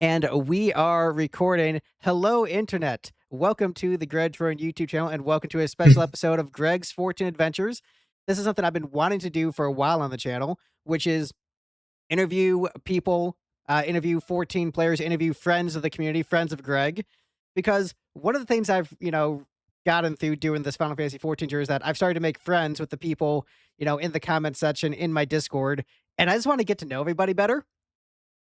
And we are recording. Hello, Internet. Welcome to the Greg Throne YouTube channel, and welcome to a special episode of Greg's 14 Adventures. This is something I've been wanting to do for a while on the channel, which is interview people, interview 14 players, interview friends of the community, friends of Greg. Because one of the things I've, gotten through doing this Final Fantasy 14 tour is that I've started to make friends with the people, in the comment section in my Discord. And I just want to get to know everybody better.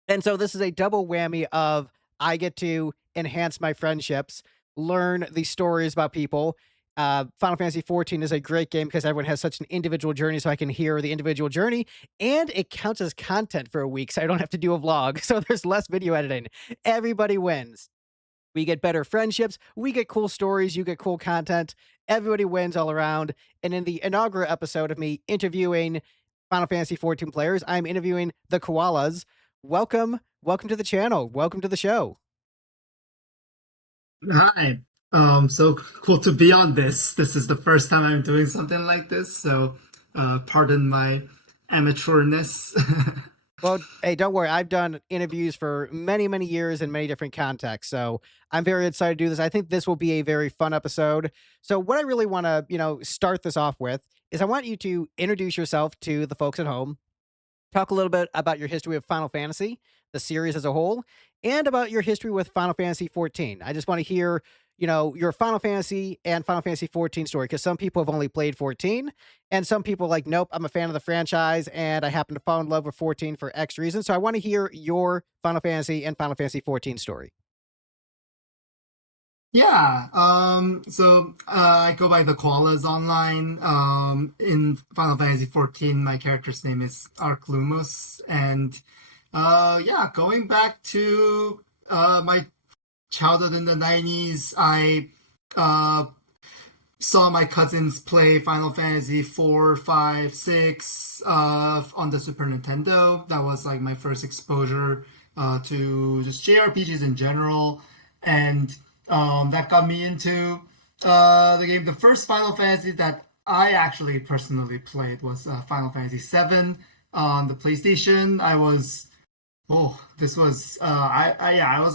And so this is a double whammy of I get to enhance my friendships, learn these stories about people. Final Fantasy 14 is a great game because everyone has such an individual journey, so I can hear the individual journey, and it counts as content for a week, so I don't have to do a vlog. So there's less video editing. Everybody wins. We get better friendships. We get cool stories. You get cool content. Everybody wins all around. And in the inaugural episode of me interviewing Final Fantasy 14 players, I'm interviewing the Koalas. Welcome to the channel. Welcome to the show. Hi. So cool to be on this. This is the first time I'm doing something like this, so pardon my amateurness. Well, hey, don't worry. I've done interviews for many, many years in many different contexts. So I'm very excited to do this. I think this will be a very fun episode. So what I really want to, start this off with is I want you to introduce yourself to the folks at home. Talk a little bit about your history with Final Fantasy, the series as a whole, and about your history with Final Fantasy 14. I just want to hear, your Final Fantasy and Final Fantasy 14 story, because some people have only played 14, and some people are like, nope, I'm a fan of the franchise, and I happen to fall in love with 14 for X reasons. So I want to hear your Final Fantasy and Final Fantasy 14 story. Yeah. I go by the Koalas online. In Final Fantasy 14, my character's name is Ark Lumos, and yeah, going back to my childhood in the 90s, I saw my cousins play Final Fantasy 4, 5, 6 on the Super Nintendo. That was like my first exposure to just JRPGs in general, and that got me into the game. The first Final Fantasy that I actually personally played was Final Fantasy VII on the PlayStation. I was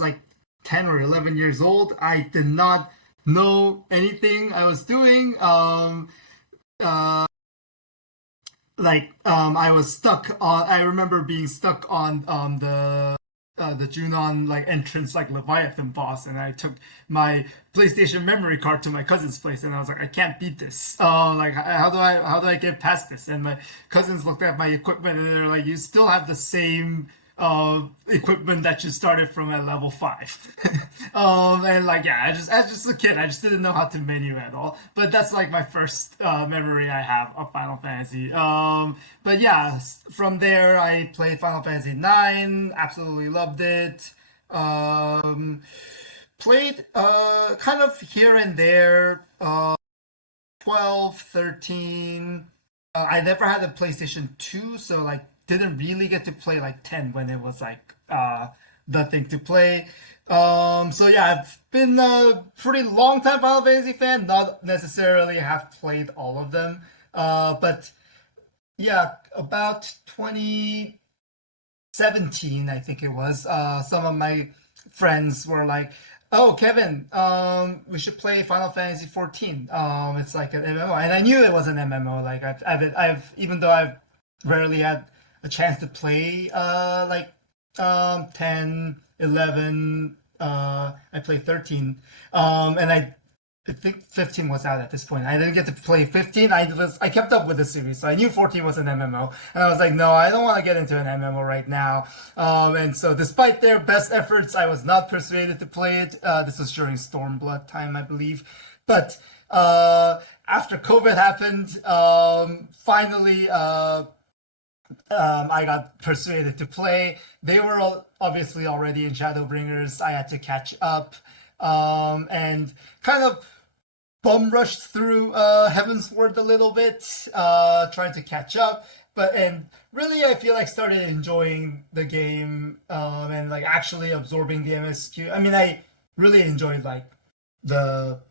like 10 or 11 years old. I did not know anything I was doing. I was stuck on. I remember being stuck on the Junon like entrance like Leviathan boss, and I took my PlayStation memory card to my cousin's place, and I was like, I can't beat this. How do I get past this? And my cousins looked at my equipment, and they're like, you still have the same equipment that you started from at level 5. And like, yeah, as just a kid, I just didn't know how to menu at all. But that's like my first memory I have of Final Fantasy. But yeah, from there I played Final Fantasy 9, absolutely loved it. Played kind of here and there, 12, 13. I never had a PlayStation 2, so like didn't really get to play like 10 when it was like the thing to play. So yeah, I've been a pretty long time Final Fantasy fan, not necessarily have played all of them. But yeah, about 2017, I think it was, some of my friends were like, "Oh, Kevin, we should play Final Fantasy 14. It's like an MMO," and I knew it was an MMO. Like I've even though I've rarely had a chance to play 10, 11. I played 13, and I think 15 was out at this point. I didn't get to play 15. I kept up with the series, so I knew 14 was an MMO, and I was like, no, I don't want to get into an MMO right now. And so, despite their best efforts, I was not persuaded to play it. This was during Stormblood time, I believe. But after COVID happened, finally. I got persuaded to play. They were obviously already in Shadowbringers. I had to catch up, and kind of bum rushed through Heavensward a little bit, trying to catch up. And really, I feel like started enjoying the game, and like actually absorbing the MSQ. I mean, I really enjoyed like the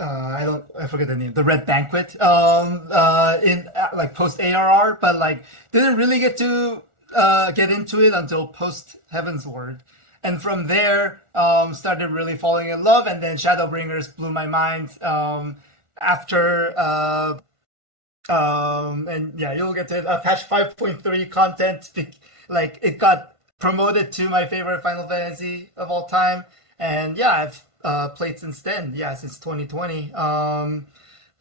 I forget the name, the Red Banquet, in like post ARR, but like didn't really get to get into it until post Heaven's Word, and from there started really falling in love. And then Shadowbringers blew my mind after. And yeah, you'll get to it. Patch 5.3 content, like it got promoted to my favorite Final Fantasy of all time, and yeah, I've played since then. Yeah, since 2020.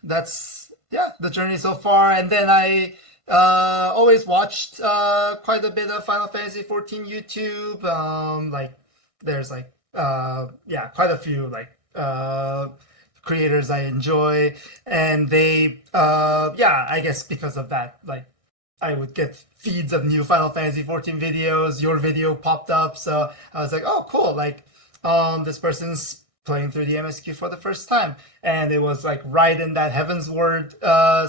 That's yeah the journey so far, and then I always watched quite a bit of Final Fantasy 14 YouTube. Like there's like yeah quite a few like creators I enjoy, and they yeah I guess because of that like I would get feeds of new Final Fantasy 14 videos. Your video popped up, so I was like, oh cool, like this person's playing through the MSQ for the first time, and it was like right in that Heaven's Word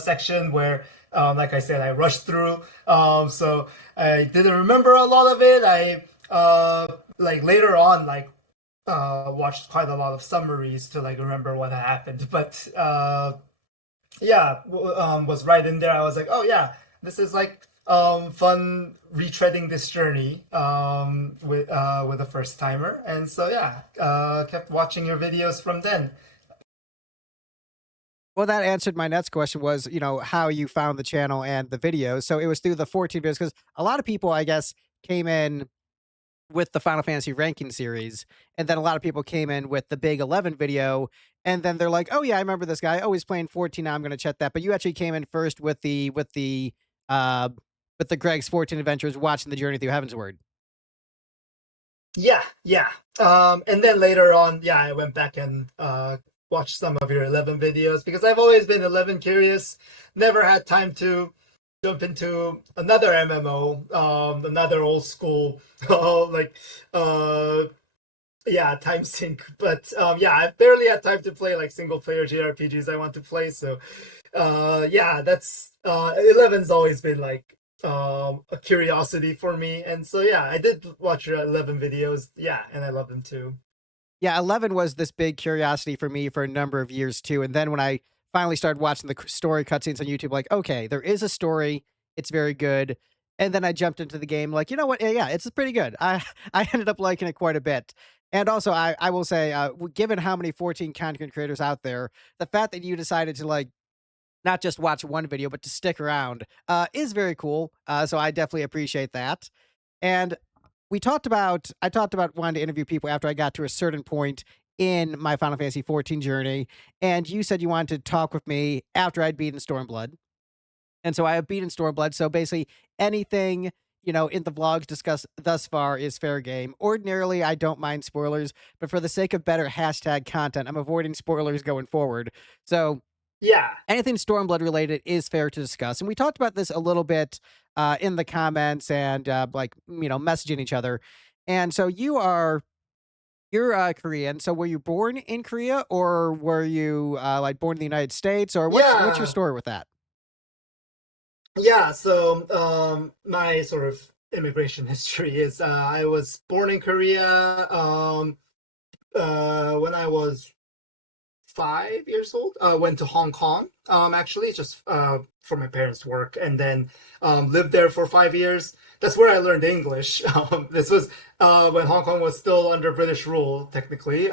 section where like I said I rushed through, so I didn't remember a lot of it. I like later on like watched quite a lot of summaries to like remember what happened, but yeah was right in there. I was like, oh yeah, this is like fun retreading this journey with a first timer, and so yeah kept watching your videos from then. Well, that answered my next question was, how you found the channel and the videos. So it was through the 14 videos because a lot of people, I guess, came in with the Final Fantasy ranking series, and then a lot of people came in with the big 11 video, and then they're like, "Oh yeah, I remember this guy. Oh, he's playing 14 now. I'm going to check that." But you actually came in first uh with the Greg's 14 Adventures, watching the journey through Heaven's Word. Yeah, yeah. And then later on, yeah, I went back and watched some of your 11 videos because I've always been 11 curious. Never had time to jump into another MMO, another old school, like, yeah, time sink. But yeah, I've barely had time to play like single player JRPGs I want to play. So, yeah, that's 11's always been like a curiosity for me, and so yeah I did watch your 11 videos, yeah, and I love them too. Yeah, 11 was this big curiosity for me for a number of years too. And then when I finally started watching the story cutscenes on YouTube, like, okay, there is a story. It's very good. And then I jumped into the game, like, you know what? Yeah, it's pretty good. I ended up liking it quite a bit. And also, I will say, given how many 14 content creators out there, the fact that you decided to like not just watch one video, but to stick around is very cool. So I definitely appreciate that. And I talked about wanting to interview people after I got to a certain point in my Final Fantasy 14 journey, and you said you wanted to talk with me after I'd beaten Stormblood. And so I have beaten Stormblood, so basically anything, in the vlogs discussed thus far is fair game. Ordinarily, I don't mind spoilers, but for the sake of better hashtag content, I'm avoiding spoilers going forward. So Yeah, anything Stormblood related is fair to discuss. And we talked about this a little bit in the comments and like, messaging each other. And so you're Korean. So were you born in Korea or were you like born in the United States, or what's your yeah, story with that? yeah. So my sort of immigration history is I was born in Korea when I was 5 years old. Went to Hong Kong, actually, just for my parents' work, and then lived there for 5 years. That's where I learned English. This was when Hong Kong was still under British rule, technically.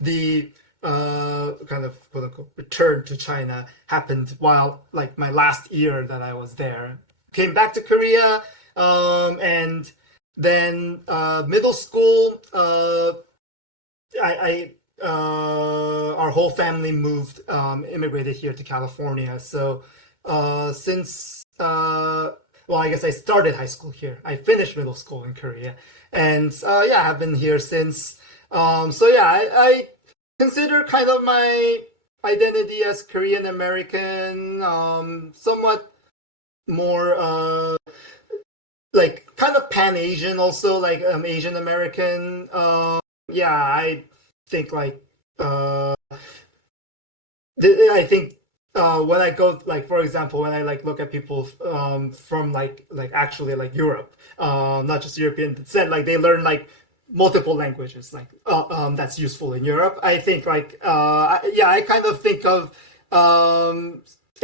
The kind of quote unquote return to China happened while like my last year that I was there. Came back to Korea, and then middle school. I our whole family moved, immigrated here to California. So since well, I guess I started high school here. I finished middle school in Korea, and yeah, I've been here since. So yeah, I consider kind of my identity as Korean American, somewhat more like kind of Pan Asian, also like Asian American. Yeah, I think like I think when I go like for example when I like look at people from like actually like Europe, not just European descent, like they learn like multiple languages, like that's useful in Europe. I think like yeah, I kind of think of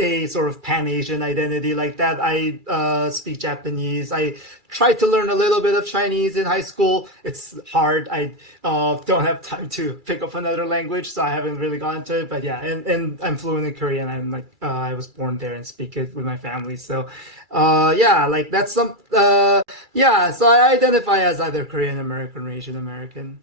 a sort of Pan-Asian identity like that. I speak Japanese. I tried to learn a little bit of Chinese in high school. It's hard. I don't have time to pick up another language, so I haven't really gone to it. But yeah, and I'm fluent in Korean. I'm like I was born there and speak it with my family. So yeah, like that's some yeah. So I identify as either Korean American or Asian American.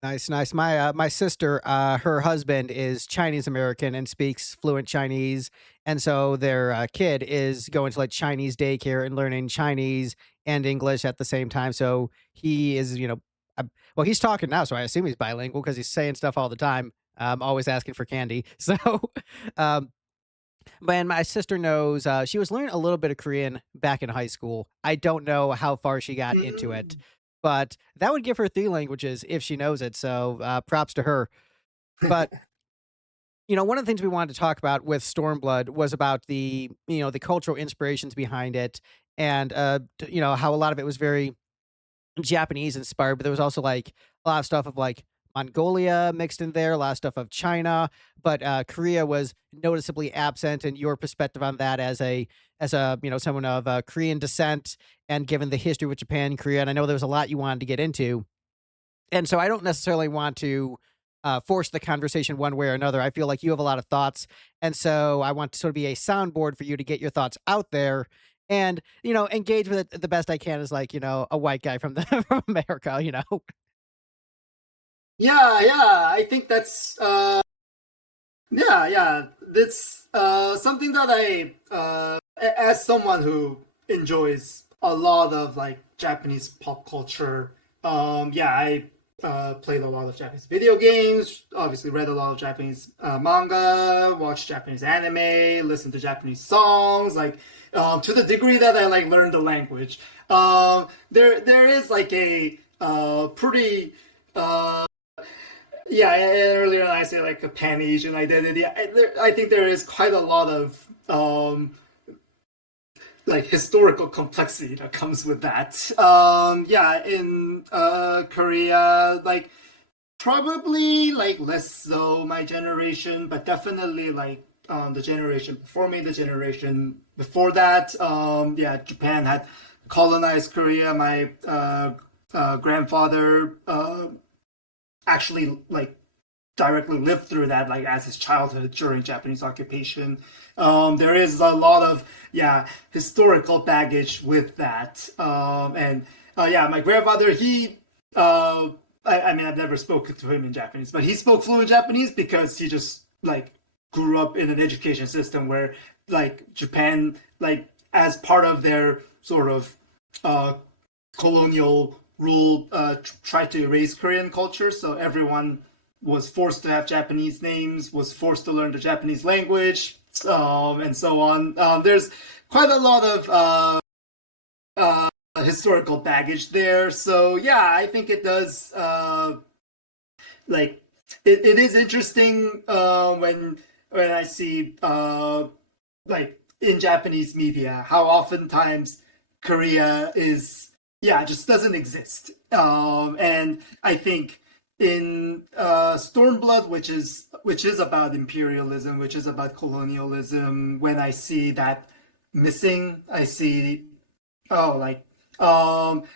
Nice, nice. My sister, her husband is Chinese American and speaks fluent Chinese, and so their kid is going to like Chinese daycare and learning Chinese and English at the same time. So he is, well, he's talking now, so I assume he's bilingual because he's saying stuff all the time. Always asking for candy. So, um, but my sister knows she was learning a little bit of Korean back in high school. I don't know how far she got into it, Mm. but that would give her 3 languages if she knows it. So props to her. But one of the things we wanted to talk about with Stormblood was about the cultural inspirations behind it, and how a lot of it was very Japanese inspired, but there was also like a lot of stuff of like Mongolia mixed in there, a lot of stuff of China, but Korea was noticeably absent. And your perspective on that as a someone of Korean descent, and given the history with Japan and Korea, and I know there was a lot you wanted to get into, and so I don't necessarily want to force the conversation one way or another. I feel like you have a lot of thoughts, and so I want to sort of be a soundboard for you to get your thoughts out there, and engage with it the best I can as like a white guy from the from America. Yeah, yeah. I think that's yeah, yeah. That's something that as someone who enjoys a lot of like Japanese pop culture, yeah, I played a lot of Japanese video games, obviously read a lot of Japanese manga, watched Japanese anime, listened to Japanese songs, like to the degree that I like learned the language. There is like a pretty yeah, earlier I say like a Pan Asian identity. I think there is quite a lot of like historical complexity that comes with that. Yeah, in Korea, like probably like less so my generation, but definitely like the generation before me, the generation before that. Yeah, Japan had colonized Korea. My grandfather actually like directly lived through that like as his childhood during Japanese occupation. There is a lot of yeah historical baggage with that. And yeah, my grandfather he I mean I've never spoken to him in Japanese, but he spoke fluent Japanese because he just like grew up in an education system where like Japan like as part of their sort of uh, colonial rule tried to erase Korean culture, so everyone was forced to have Japanese names, was forced to learn the Japanese language, and so on. There's quite a lot of historical baggage there. So yeah, I think it does like it is interesting when I see like in Japanese media how oftentimes Korea is yeah just doesn't exist. And I think in Stormblood, which is about imperialism, which is about colonialism, when I see that missing, I see oh like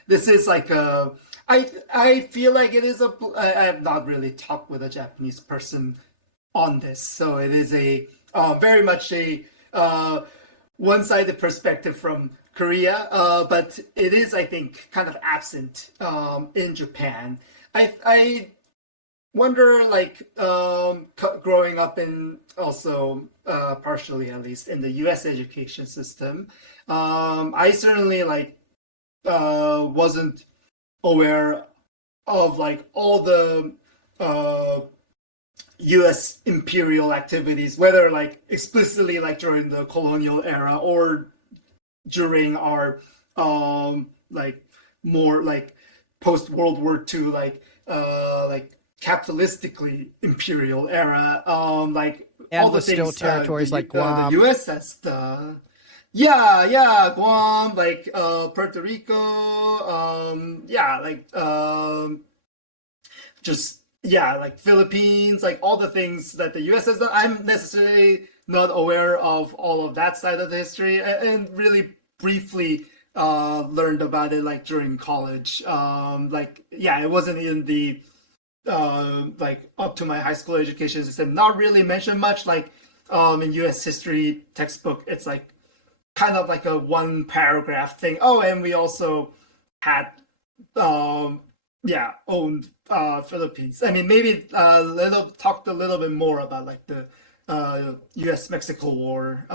this is like a I feel like it is a I have not really talked with a Japanese person on this, so it is a very much a one-sided perspective from Korea, but it is I think kind of absent in Japan. I wonder like growing up in also partially at least in the U.S. education system, I certainly like wasn't aware of like all the uh, U.S. imperial activities, whether like explicitly like during the colonial era or during our like more like post World War II like capitalistically imperial era like all And the with still things territories like the Guam. U.S. has done. Yeah, yeah, Guam, like Puerto Rico, yeah, like just yeah, like Philippines, like all the things that the U.S. has done. I'm necessarily not aware of all of that side of the history, and really briefly learned about it like during college. Like yeah, it wasn't in the like up to my high school education system. Not really mentioned much. Like in U.S. history textbook, it's like kind of like a one paragraph thing. Oh, and we also had um yeah owned Philippines. I mean, maybe little talked a little bit more about like the U.S. Mexico War,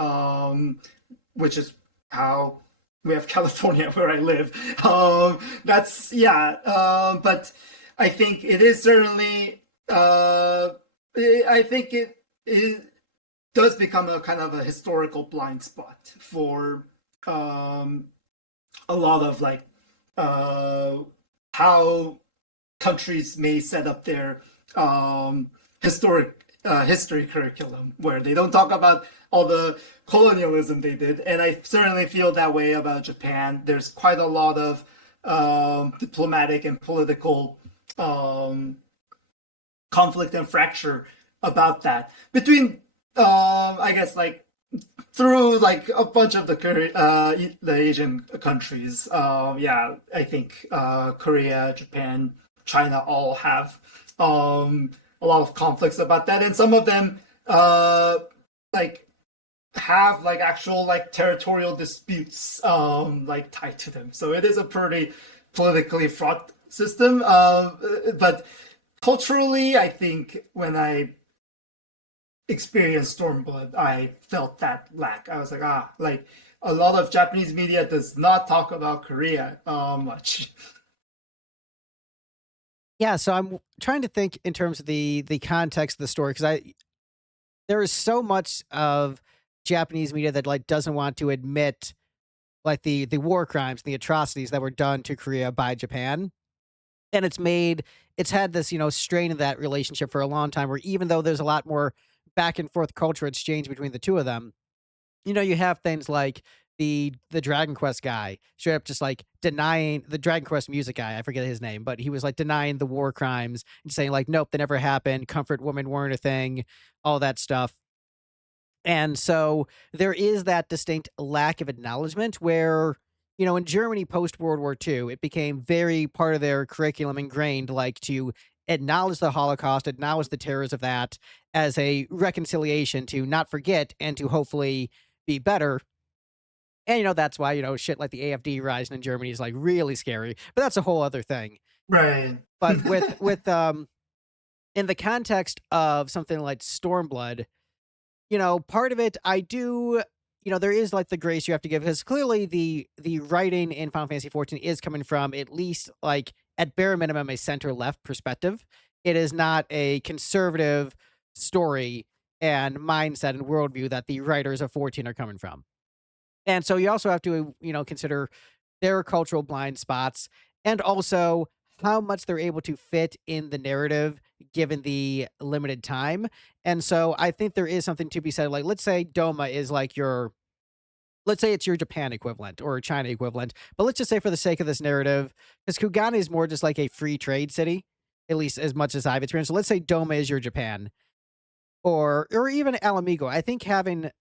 which is how we have California where I live. That's yeah, but I think it is certainly. I think it does become a kind of a historical blind spot for um, a lot of like uh, how countries may set up their historic history curriculum, where they don't talk about all the colonialism they did. And I certainly feel that way about Japan. There's quite a lot of diplomatic and political um, conflict and fracture about that between, I guess, like through like a bunch of the Asian countries. Yeah, I think Korea, Japan, China all have a lot of conflicts about that, and some of them like have like actual like territorial disputes like tied to them. So it is a pretty politically fraught system. But culturally, I think when I experienced Stormblood, I felt that lack. I was like, like a lot of Japanese media does not talk about Korea much. Yeah, so I'm trying to think in terms of the context of the story because I there is so much of Japanese media that like doesn't want to admit like the war crimes, the atrocities that were done to Korea by Japan. And it's had this, strain of that relationship for a long time where even though there's a lot more back and forth culture exchange between the two of them, you have things like the Dragon Quest guy straight up just like denying the Dragon Quest music guy, I forget his name, but he was like denying the war crimes and saying like, nope, they never happened. Comfort women weren't a thing, all that stuff. And so there is that distinct lack of acknowledgement where, in Germany post World War II, it became very part of their curriculum ingrained, like to acknowledge the Holocaust, acknowledge the terrors of that as a reconciliation to not forget and to hopefully be better. And, that's why, shit like the AFD rising in Germany is like really scary, but that's a whole other thing. Right. But in the context of something like Stormblood, part of it I do, there is like the grace you have to give because clearly the writing in Final Fantasy 14 is coming from at least like at bare minimum a center left perspective. It is not a conservative story and mindset and worldview that the writers of 14 are coming from. And so you also have to, consider their cultural blind spots and also how much they're able to fit in the narrative given the limited time. And so I think there is something to be said. Like, let's say Doma is like let's say it's your Japan equivalent or China equivalent, but let's just say for the sake of this narrative, because Kugane is more just like a free trade city, at least as much as I've experienced. So let's say Doma is your Japan or even Alamigo. I think having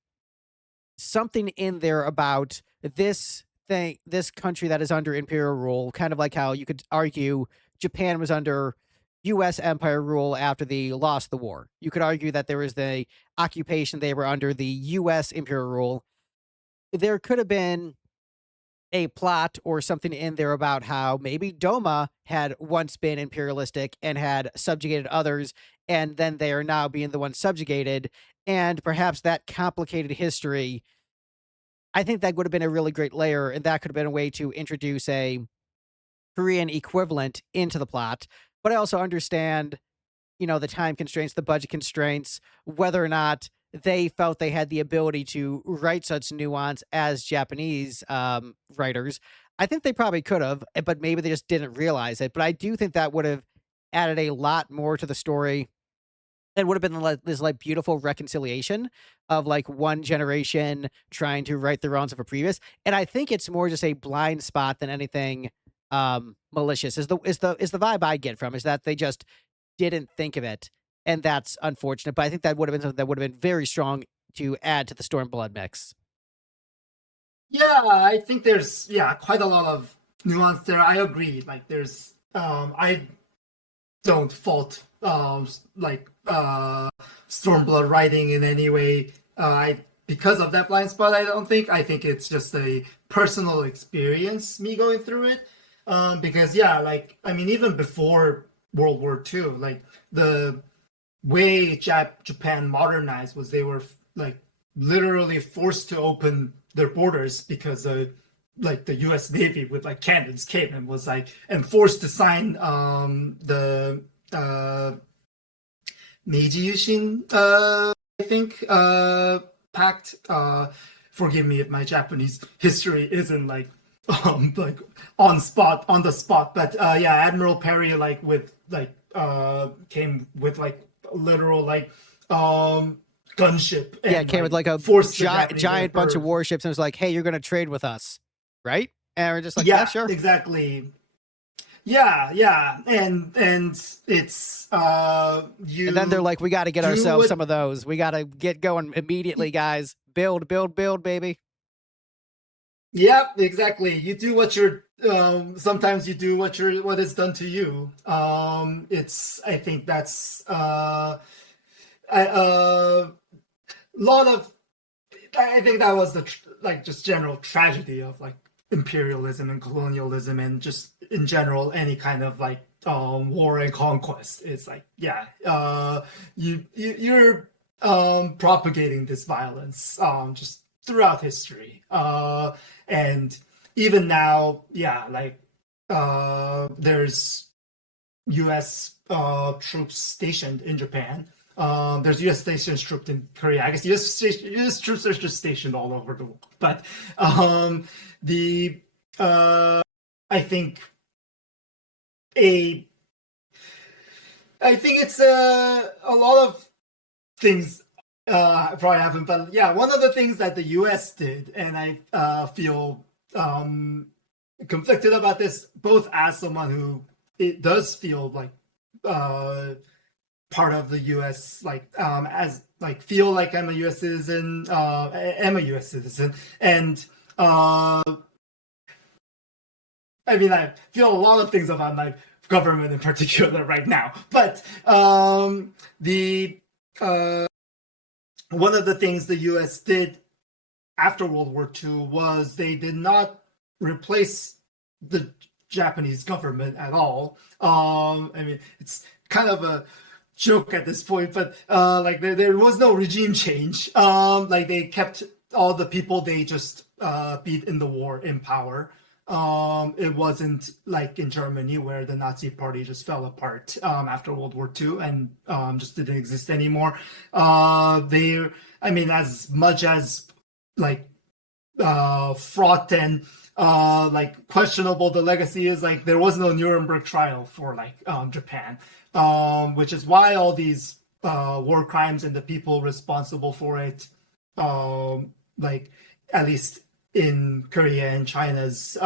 something in there about this country that is under imperial rule, kind of like how you could argue Japan was under US empire rule after the loss of the war. You could argue that there was the occupation, they were under the US imperial rule. There could have been a plot or something in there about how maybe Doma had once been imperialistic and had subjugated others, and then they are now being the ones subjugated. And perhaps that complicated history, I think that would have been a really great layer, and that could have been a way to introduce a Korean equivalent into the plot. But I also understand, the time constraints, the budget constraints, whether or not they felt they had the ability to write such nuance as Japanese writers. I think they probably could have, but maybe they just didn't realize it. But I do think that would have added a lot more to the story. It would have been like this like beautiful reconciliation of like one generation trying to right the wrongs of a previous. And I think it's more just a blind spot than anything malicious. Is the vibe I get from is that they just didn't think of it. And that's unfortunate. But I think that would have been something that would have been very strong to add to the Stormblood mix? Yeah, I think there's quite a lot of nuance there. I agree. Like there's I don't fault Stormblood writing in any way. I because of that blind spot. I think it's just a personal experience me going through it. Because even before World War II, like the way Japan modernized was they were like literally forced to open their borders because the U.S. Navy with like cannons came and was like and forced to sign the Meiji Yushin I think pact. Forgive me if my Japanese history isn't like on the spot, but Admiral Perry came with like literal gunship Yeah, it and came with like like a forced the Japanese giant bunch of emperor. warships and was like, hey, you're going to trade with us, right? And we're just like, yeah, Yeah, sure. exactly. Yeah, and it's And then they're you like, we got to get do ourselves what. some of those. We got to get going immediately, guys. Build, build, build, baby. Yeah, exactly. You do what you're. Sometimes you do what is done to you. It's. I think that's a lot of. I think that was the just general tragedy of like imperialism and colonialism and just in general any kind of war and conquest. It's like you're propagating this violence just throughout history and even now there's U.S. Troops stationed in Japan. There's U.S. stations troops in Korea. I guess U.S. troops are just stationed all over the world. But the I think a I think it's a lot of things probably happen. But yeah, one of the things that the U.S. did, and I feel conflicted about this, both as someone who it does feel like part of the U.S. As feel like I'm a U.S. citizen, am a U.S. citizen, and I feel a lot of things about my government in particular right now. But the one of the things the U.S. did after World War II was they did not replace the Japanese government at all. It's kind of a joke at this point, but there was no regime change. They kept all the people they just beat in the war in power. It wasn't like in Germany where the Nazi party just fell apart after World War II and just didn't exist anymore. As much as fraught and questionable the legacy is, there was no Nuremberg trial for Japan, which is why all these war crimes and the people responsible for it, at least in Korea and China's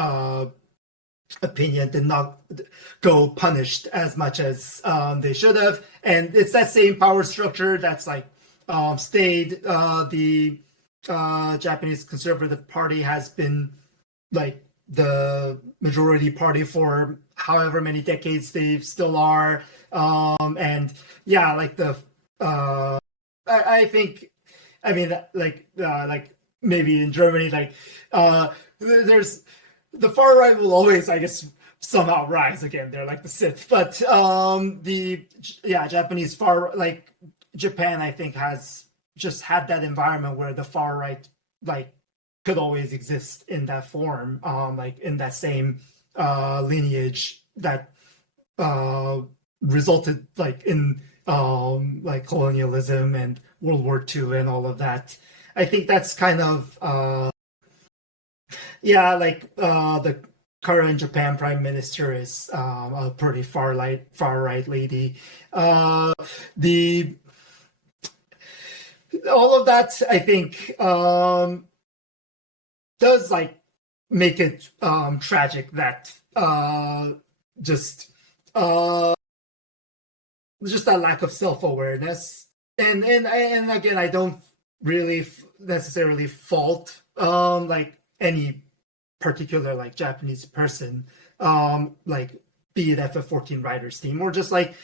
opinion, did not go punished as much as they should have. And it's that same power structure that's stayed. The Japanese Conservative Party has been the majority party for however many decades they still are. And yeah, I think, maybe in Germany, there's the far right will always, I guess, somehow rise again. They're like the Sith, but Japanese Japan, I think, has just had that environment where the far right could always exist in that form, in that same lineage that resulted in colonialism and World War II and all of that. I think that's kind of the current Japan Prime Minister is a pretty far right lady. The all of that, I think, does make it tragic that just that lack of self-awareness, and again, I don't really necessarily fault like any particular like Japanese person, like be it FF14 writers team or just like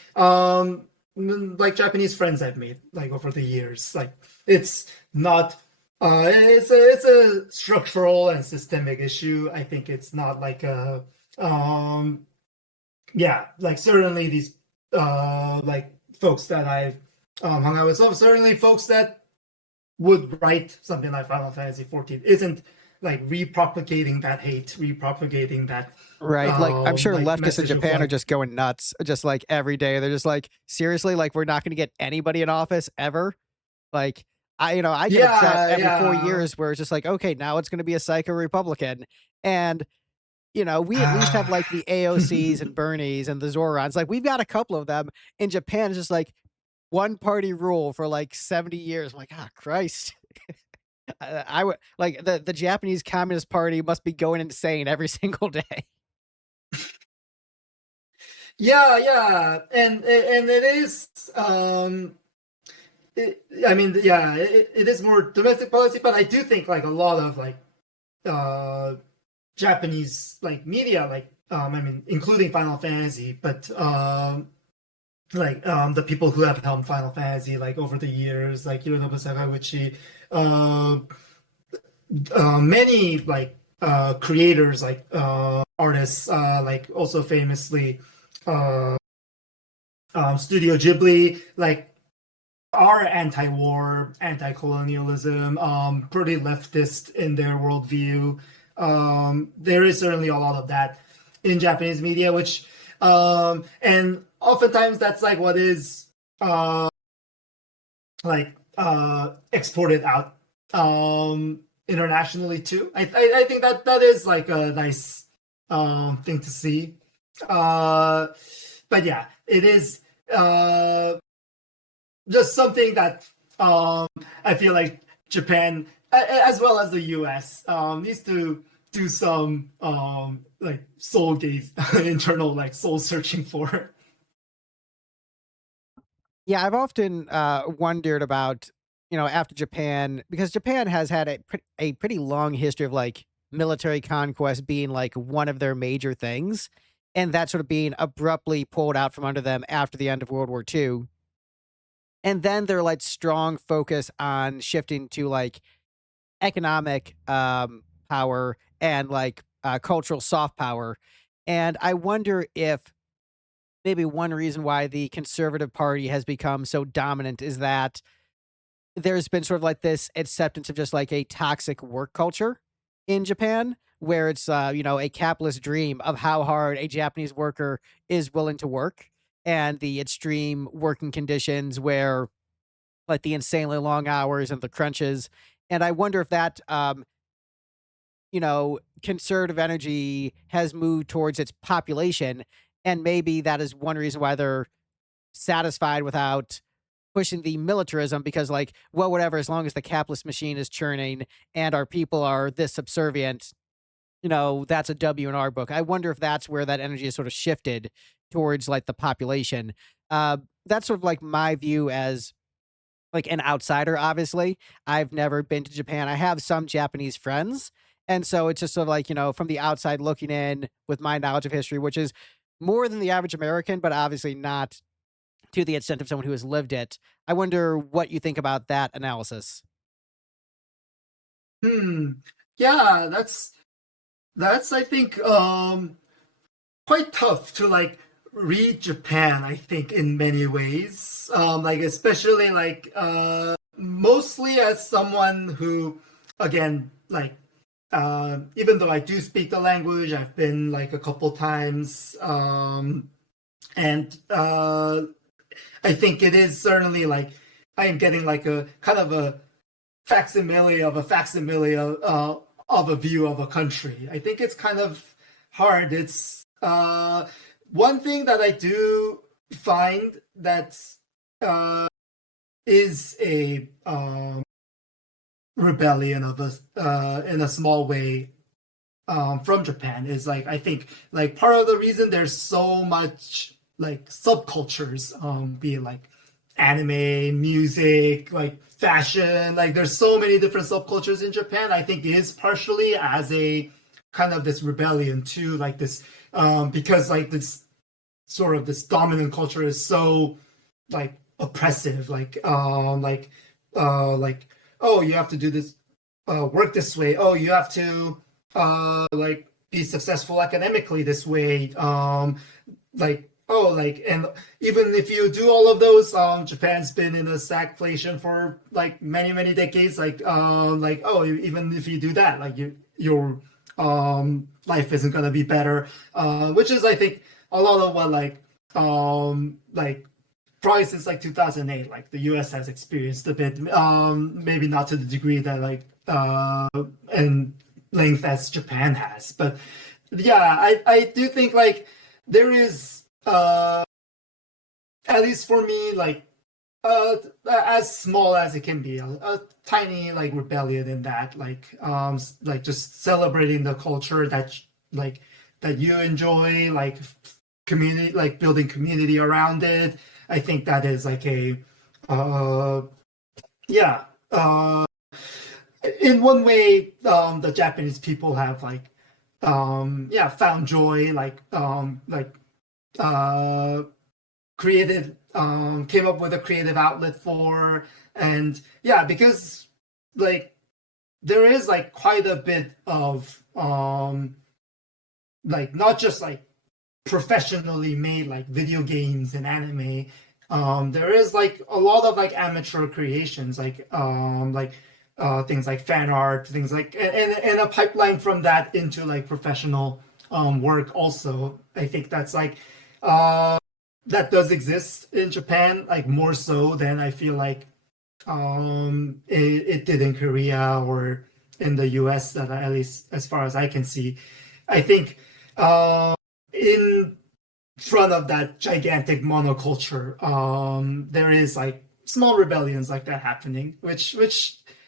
Japanese friends I've made like over the years. Like it's not it's a structural and systemic issue. I think it's not like a yeah, like certainly these like folks that I've hung out with, so certainly folks that would write something like Final Fantasy 14 isn't like repropagating that hate, repropagating that Right. Like, I'm sure like leftists in message of Japan are like just going nuts, just like every day. They're just like, seriously, like, we're not going to get anybody in office ever. Like, I get upset yeah, every four yeah. years where it's just like, okay, now it's going to be a psycho Republican. And, we at least have like the AOCs and Bernies and the Zorons. Like, we've got a couple of them. In Japan, it's just like one party rule for like 70 years. I'm like, ah, Christ. I would like the Japanese Communist Party must be going insane every single day. Yeah, yeah, and it is I mean, yeah, it is more domestic policy, but I do think like a lot of like uh Japanese like media, like I mean, including Final Fantasy, but like the people who have helmed Final Fantasy like over the years, like Hironobu Sakaguchi, uh, many like creators, like artists, like also famously uh, Studio Ghibli, like are anti-war, anti-colonialism, pretty leftist in their worldview. There is certainly a lot of that in Japanese media, which and oftentimes that's like what is like exported out internationally too. I think that is like a nice thing to see. But yeah, it is just something that I feel like Japan, as well as the U.S., needs to do some like soul gaze, internal like soul searching for. Yeah, I've often wondered about, after Japan, because Japan has had a pretty long history of like military conquest being like one of their major things, and that sort of being abruptly pulled out from under them after the end of World War II. And then their like strong focus on shifting to like economic power and like cultural soft power. And I wonder if maybe one reason why the Conservative Party has become so dominant is that there's been sort of like this acceptance of just like a toxic work culture in Japan, where it's a capitalist dream of how hard a Japanese worker is willing to work, and the extreme working conditions where like the insanely long hours and the crunches. And I wonder if that conservative energy has moved towards its population, and maybe that is one reason why they're satisfied without pushing the militarism, because like, well, whatever, as long as the capitalist machine is churning and our people are this subservient, that's a W in our book. I wonder if that's where that energy is sort of shifted towards like the population. That's sort of like my view as like an outsider. Obviously, I've never been to Japan. I have some Japanese friends, and so it's just sort of like, from the outside looking in with my knowledge of history, which is more than the average American, but obviously not to the extent of someone who has lived it. I wonder what you think about that analysis. Hmm. Yeah, that's I think quite tough to like read Japan, I think, in many ways. Like especially like mostly as someone who again like even though I do speak the language, I've been like a couple times and I think it is certainly like I am getting like a kind of a facsimile of a view of a country. I think it's kind of hard. It's one thing that I do find that is a rebellion of a in a small way from Japan is like I think like part of the reason there's so much like subcultures, be it like anime, music, like fashion. Like there's so many different subcultures in Japan. I think is partially as a kind of this rebellion to like this because like this sort of this dominant culture is so like oppressive, like oh you have to do this work this way. Oh, you have to like be successful academically this way. Like oh like and even if you do all of those, Japan's been in a stagflation for like many decades. Like oh even if you do that, like your life isn't gonna be better. Which is I think a lot of what like probably since like 2008 like the US has experienced a bit, maybe not to the degree that like and length as Japan has, but yeah, I do think like there is at least for me like as small as it can be, a tiny like rebellion in that, like just celebrating the culture that like that you enjoy, like community, like building community around it. I think that is like a uh yeah in one way, the Japanese people have yeah found joy, uh created came up with a creative outlet for. And yeah, because like there is like quite a bit of like not just like professionally made like video games and anime. There is like a lot of like amateur creations, things like fan art, things like and a pipeline from that into like professional work also. I think that's like that does exist in Japan, like more so than I feel like it did in Korea or in the US, that at least as far as I can see. I think in front of that gigantic monoculture, there is like small rebellions like that happening, which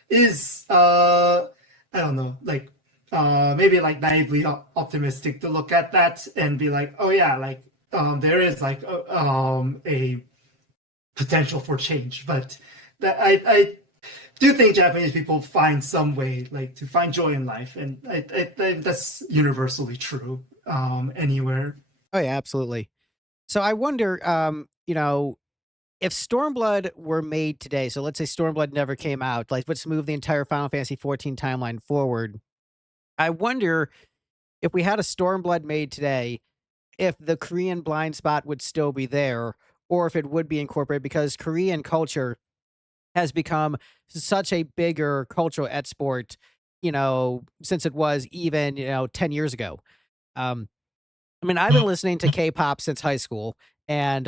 is I don't know, like maybe like naively optimistic to look at that and be like, oh yeah, like there is like a potential for change, but that I do think Japanese people find some way like to find joy in life, and I think that's universally true anywhere. Oh yeah, absolutely. So I wonder, if Stormblood were made today, so let's say Stormblood never came out, like let's move the entire Final Fantasy 14 timeline forward. I wonder if we had a Stormblood made today, if the Korean blind spot would still be there, or if it would be incorporated, because Korean culture has become such a bigger cultural export, since it was even, 10 years ago. Um, I mean, I've been listening to K-pop since high school and,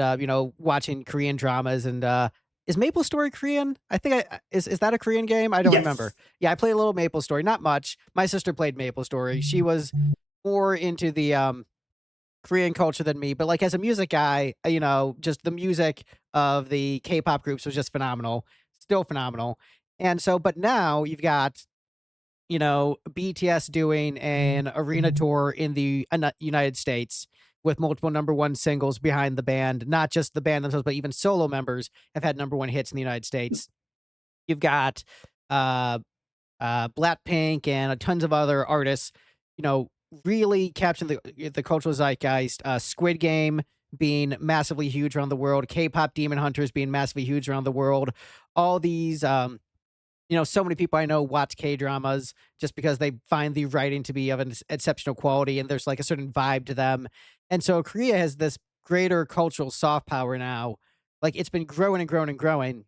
watching Korean dramas and, is Maple Story Korean? I think is that a Korean game? I don't remember. Yes. Yeah, I played a little Maple Story, not much. My sister played Maple Story. She was more into the, Korean culture than me, but, like, as a music guy, just the music of the K-pop groups was just phenomenal, still phenomenal. And so but now you've got, BTS doing an arena tour in the United States with multiple number one singles behind the band. Not just the band themselves, but even solo members have had number one hits in the United States. You've got uh, Blackpink and tons of other artists, really capturing the cultural zeitgeist. Squid Game being massively huge around the world. K-pop Demon Hunters being massively huge around the world. All these so many people I know watch K dramas just because they find the writing to be of an exceptional quality and there's like a certain vibe to them. And so Korea has this greater cultural soft power now. Like it's been growing and growing and growing.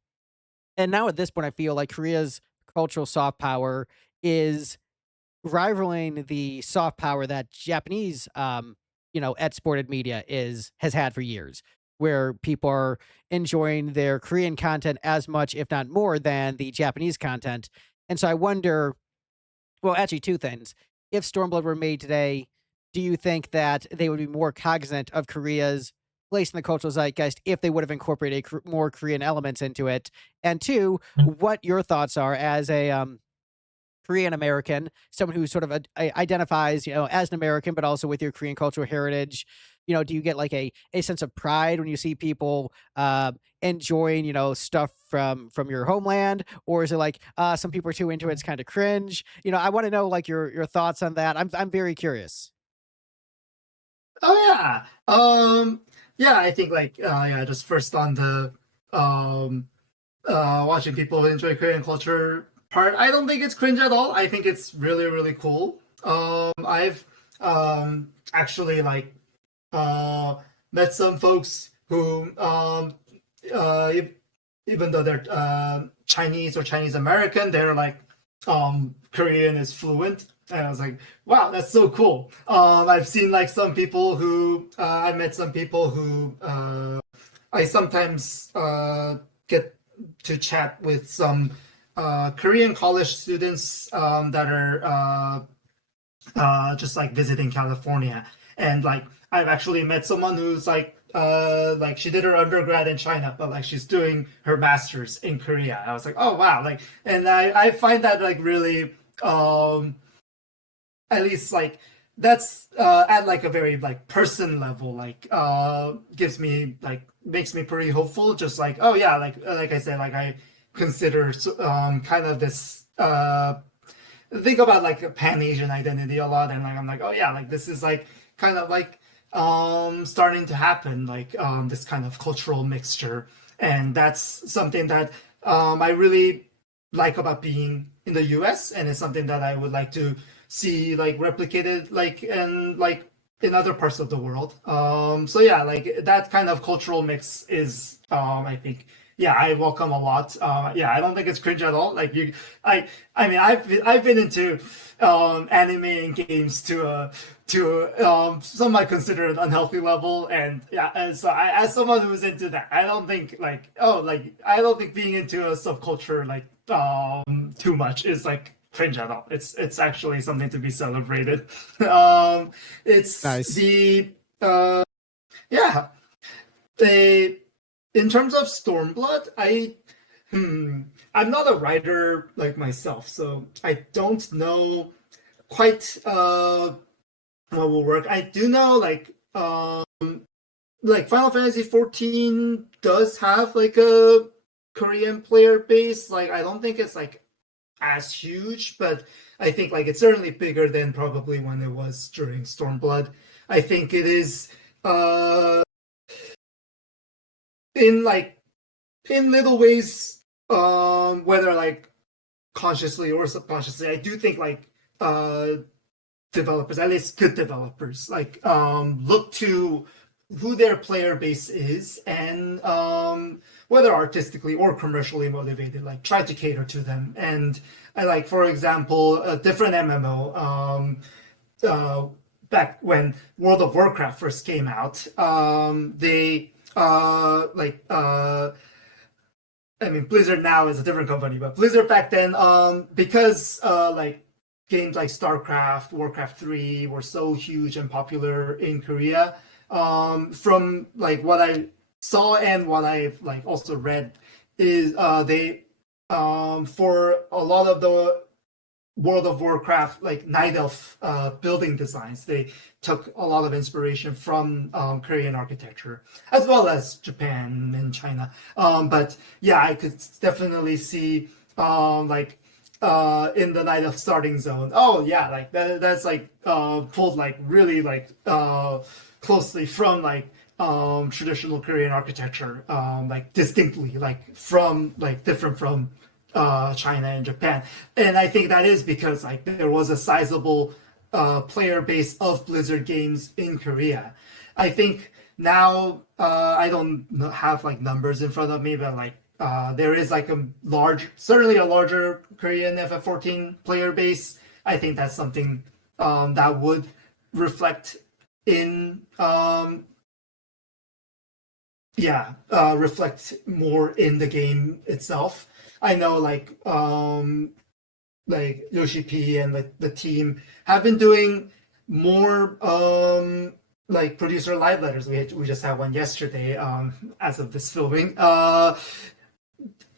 And now at this point, I feel like Korea's cultural soft power is rivaling the soft power that Japanese, exported media has had for years, where people are enjoying their Korean content as much, if not more, than the Japanese content. And so I wonder, well, actually, two things. If Stormblood were made today, do you think that they would be more cognizant of Korea's place in the cultural zeitgeist if they would have incorporated more Korean elements into it? And two, what your thoughts are as a Korean American, someone who sort of identifies, as an American, but also with your Korean cultural heritage. do you get like a sense of pride when you see people enjoying, stuff from your homeland, or is it like some people are too into it, it's kind of cringe? I want to know like your thoughts on that. I'm very curious. Oh yeah. Yeah, I think like yeah, just first on the um watching people enjoy Korean culture part. I don't think it's cringe at all. I think it's really, really cool. I've actually like uh met some folks who uh even though they're Chinese or Chinese American, they're like Korean is fluent. And I was like, wow, that's so cool. I've seen like some people who I met some people who I sometimes get to chat with some Korean college students that are just like visiting California, and like I've actually met someone who's like she did her undergrad in China, but like she's doing her master's in Korea. I was like, oh wow, like, and I find that like really at least like that's at like a very like person level like gives me like makes me pretty hopeful, just like oh yeah, like I said, like I consider kind of this think about like a pan-Asian identity a lot, and like I'm like oh yeah, like this is like kind of like starting to happen, like this kind of cultural mixture, and that's something that I really like about being in the US, and it's something that I would like to see like replicated like in other parts of the world. So yeah, like that kind of cultural mix is I think yeah, I welcome a lot. Yeah, I don't think it's cringe at all. Like I mean, I've been into anime and games to some might consider an unhealthy level, and yeah, and so as someone who's into that, I don't think like I don't think being into a subculture like too much is like cringe at all. It's actually something to be celebrated. It's Nice. the yeah the in terms of Stormblood, I'm not a writer like myself, so I don't know quite what will work. I do know like Final Fantasy 14 does have like a Korean player base. Like I don't think it's like as huge, but I think like it's certainly bigger than probably when it was during Stormblood. I think it is in like in little ways, whether like consciously or subconsciously, I do think like developers, at least good developers, like look to who their player base is, and whether artistically or commercially motivated, like try to cater to them. And I like, for example, a different MMO. Uh, Back when World of Warcraft first came out, they I mean, Blizzard now is a different company, but Blizzard back then, because like games like StarCraft, Warcraft 3 were so huge and popular in Korea. From like what I saw and what I've like also read, is they for a lot of the World of Warcraft, like Night Elf building designs, they took a lot of inspiration from Korean architecture, as well as Japan and China. But yeah, I could definitely see in the Night Elf starting zone. Oh yeah, like that's like pulled like really like closely from like traditional Korean architecture, like distinctly like from like different from China and Japan. And I think that is because like there was a sizable player base of Blizzard games in Korea. I think now I don't have like numbers in front of me, but like there is like certainly a larger Korean FF14 player base. I think that's something that would reflect in reflect more in the game itself. I know like Yoshi P and the team have been doing more like producer live letters. We just had one yesterday as of this filming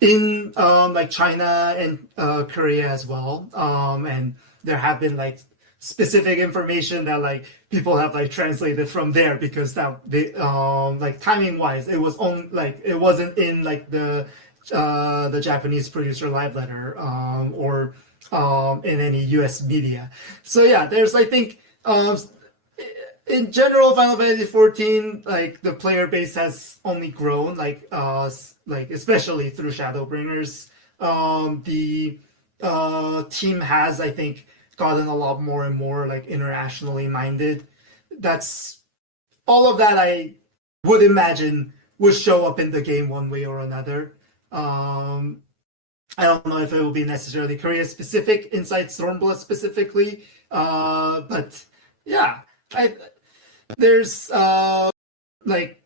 in like China and Korea as well. And there have been like specific information that like people have like translated from there, because that they like timing wise it was on like it wasn't in like the Japanese producer live letter or in any US media. So yeah, there's I think in general Final Fantasy 14 like the player base has only grown like especially through Shadowbringers. The team has I think gotten a lot more and more like internationally minded. That's all of that I would imagine would show up in the game one way or another. I don't know if it will be necessarily Korea specific inside Stormblood specifically, but yeah, I there's like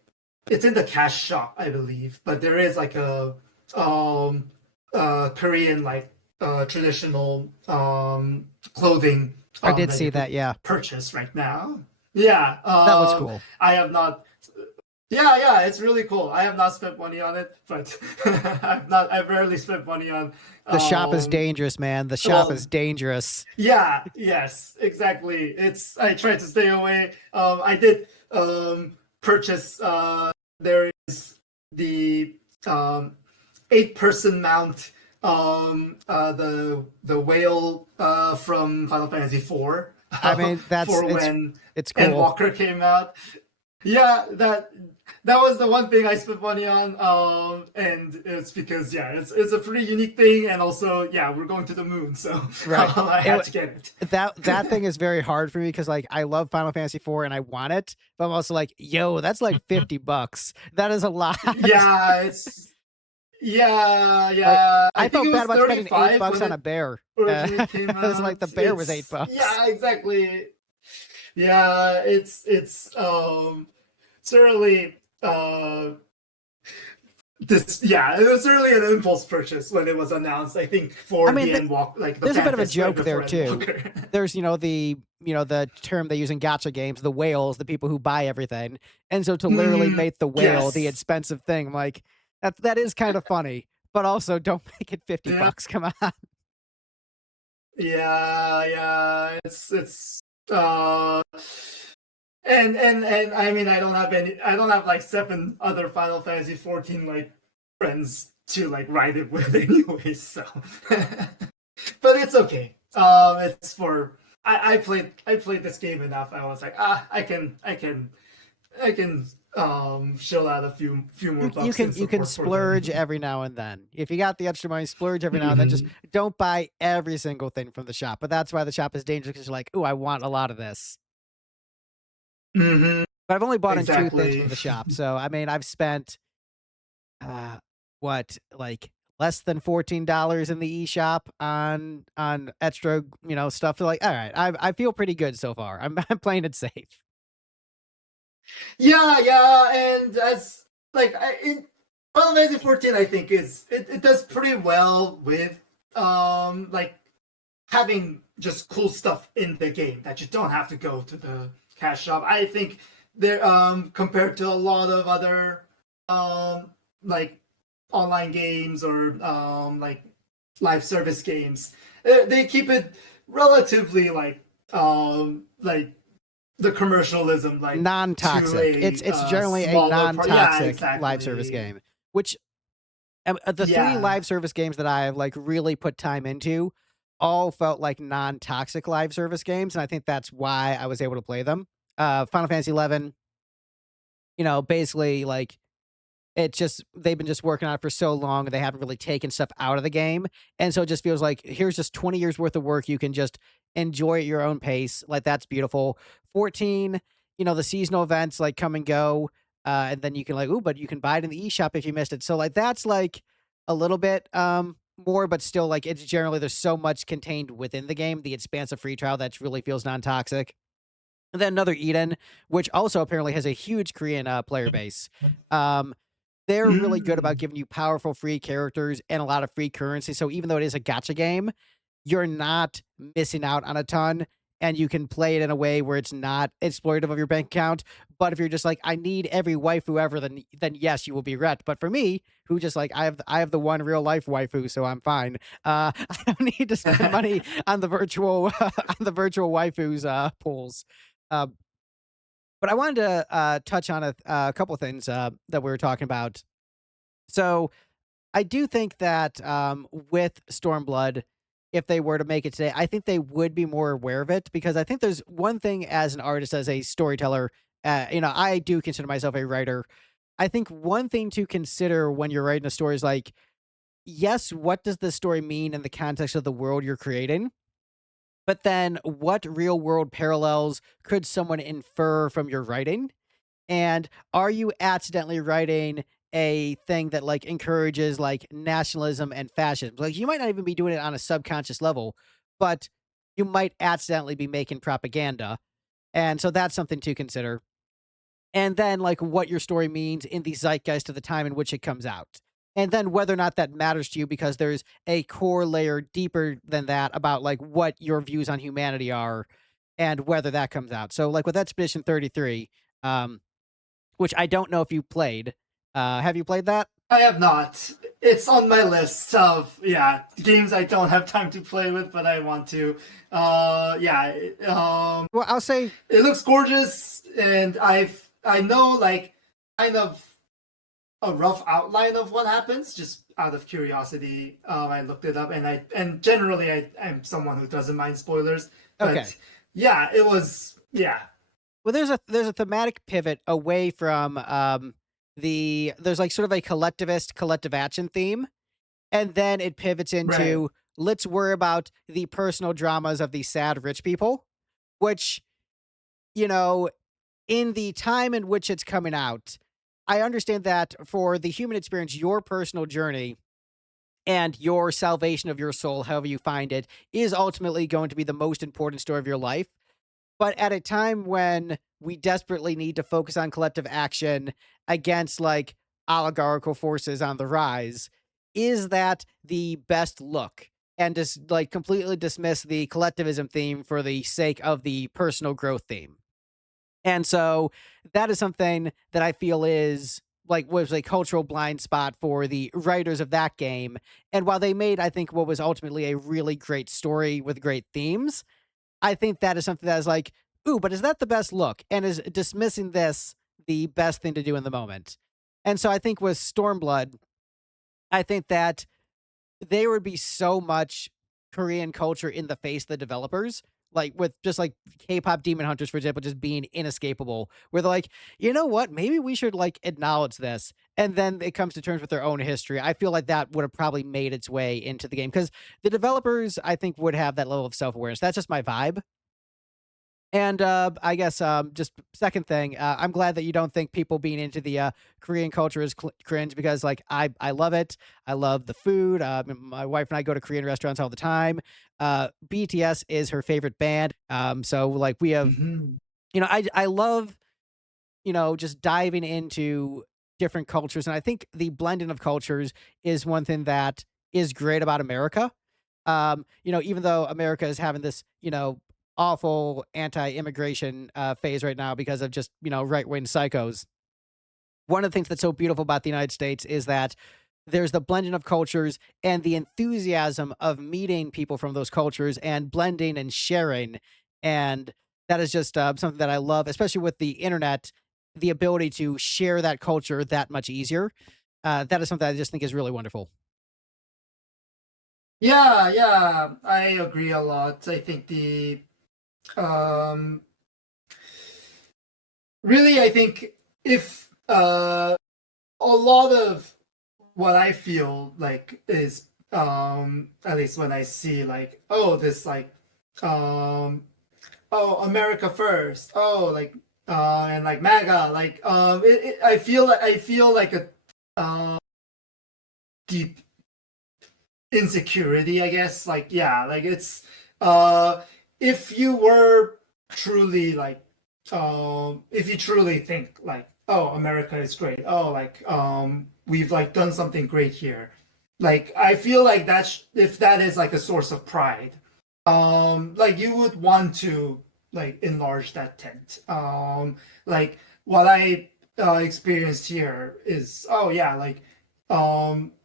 it's in the cash shop I believe, but there is like a Korean like traditional clothing I did that see you that. could Yeah, purchase right now. Yeah, that looks cool. I have not. Yeah, it's really cool. I have not spent money on it, but I've rarely spent money on. The shop is dangerous, man. The shop is dangerous. Yeah, yes, exactly. I tried to stay away. I did purchase. There is the 8-person mount. The whale from Final Fantasy IV. I mean, for when it's cool. Endwalker came out. Yeah, that was the one thing I spent money on, and it's because it's a pretty unique thing, and also we're going to the moon, so right. I had to get it. That thing is very hard for me because like I love Final Fantasy IV and I want it, but I'm also like, yo, that's like $50. That is a lot. Yeah, it's yeah. I felt bad about spending $8 on a bear. It was like the bear was $8. Yeah, exactly. Yeah, it's certainly it was certainly an impulse purchase when it was announced. I think for the Endwalker, like there's a bit of a joke there too. There's the term they use in gacha games, the whales, the people who buy everything, and so to literally make the whale the expensive thing, I'm like that is kind of funny, but also don't make it $50. Come on. Yeah, it's and I mean I don't have like 7 other Final Fantasy 14 like friends to like ride it with anyway, so but it's okay. It's for I played this game enough. I was like, I can shell out a few more bucks. You can splurge every now and then. If you got the extra money, splurge every now and then. Just don't buy every single thing from the shop. But that's why the shop is dangerous, because you're like, ooh, I want a lot of this. Mm-hmm. But I've only bought in 2 things from the shop. So I mean, I've spent like less than $14 in the eShop on extra, stuff. So like, all right, I feel pretty good so far. I'm playing it safe. Yeah, and that's like in Final Fantasy 14, I think it does pretty well with like having just cool stuff in the game that you don't have to go to the cash shop. I think they're compared to a lot of other like online games or like live service games, they keep it relatively like the commercialism, like non-toxic. It's generally a non-toxic live service game, which the 3 live service games that I have like really put time into all felt like non-toxic live service games, and I think that's why I was able to play them. Final Fantasy XI, basically like they've been just working on it for so long and they haven't really taken stuff out of the game. And so it just feels like here's just 20 years worth of work. You can just enjoy at your own pace. Like that's beautiful. 14, the seasonal events like come and go. And then you can like, but you can buy it in the eShop if you missed it. So like, that's like a little bit more, but still like it's generally, there's so much contained within the game, the expansive free trial that really feels non-toxic. And then another Eden, which also apparently has a huge Korean player base. They're really good about giving you powerful free characters and a lot of free currency. So even though it is a gacha game, you're not missing out on a ton. and you can play it in a way where it's not exploitative of your bank account. But if you're just like, I need every waifu ever, then yes, you will be wrecked. But for me, who just like I have the one real life waifu, so I'm fine. I don't need to spend money on the virtual on the virtual waifus pools. Uh, but I wanted to touch on a couple of things that we were talking about. So I do think that with Stormblood, if they were to make it today, I think they would be more aware of it because I think there's one thing as an artist, as a storyteller. I do consider myself a writer. I think one thing to consider when you're writing a story is like, yes, what does the story mean in the context of the world you're creating? But then what real world parallels could someone infer from your writing? And are you accidentally writing a thing that like encourages like nationalism and fascism? Like you might not even be doing it on a subconscious level, but you might accidentally be making propaganda. And so that's something to consider. And then like what your story means in the zeitgeist of the time in which it comes out. And then whether or not that matters to you because there's a core layer deeper than that about like what your views on humanity are and whether that comes out. So like with Expedition 33, um, which I don't know if you played. Have you played that? I have not. It's on my list of games I don't have time to play with, but I want to. Well, I'll say It looks gorgeous, and I know like kind of a rough outline of what happens, just out of curiosity. I looked it up, and generally I'm someone who doesn't mind spoilers, okay. but yeah, it was Well, there's a thematic pivot away from there's like sort of a collectivist collective action theme, and then it pivots right. into let's worry about the personal dramas of these sad rich people, which you know in the time in which it's coming out, I understand that for the human experience, your personal journey and your salvation of your soul, however you find it, is ultimately going to be the most important story of your life. But at a time when we desperately need to focus on collective action against like oligarchical forces on the rise, is that the best look? And just like completely dismiss the collectivism theme for the sake of the personal growth theme. And so that is something that I feel is like was a cultural blind spot for the writers of that game. And while they made, I think, what was ultimately a really great story with great themes, I think that is something that is like, ooh, but is that the best look? And is dismissing this the best thing to do in the moment? And so I think with Stormblood, I think that there would be so much Korean culture in the face of the developers, like with just like K-pop Demon Hunters, for example, just being inescapable, where they're like, you know what, maybe we should like acknowledge this. And then it comes to terms with their own history. I feel like that would have probably made its way into the game because the developers, I think, would have that level of self awareness. That's just my vibe. And I guess just second thing, I'm glad that you don't think people being into the Korean culture is cringe because like I love it. I love the food. My wife and I go to Korean restaurants all the time. BTS is her favorite band. So like we have, Mm-hmm. I love just diving into different cultures, and I think the blending of cultures is one thing that is great about America. Even though America is having this, awful anti-immigration phase right now because of just, right-wing psychos. One of the things that's so beautiful about the United States is that there's the blending of cultures and the enthusiasm of meeting people from those cultures and blending and sharing. And that is just something that I love, especially with the internet, the ability to share that culture that much easier. That is something I just think is really wonderful. Yeah, I agree a lot. I think the um really I think if a lot of what I feel like is at least when I see like this like um America first, and like MAGA, like I feel like a deep insecurity, I guess. Like like it's uh if you were truly like if you truly think like America is great, we've like done something great here, like I feel like that's if that is like a source of pride, like you would want to like enlarge that tent. Like what I experienced here is, oh yeah, like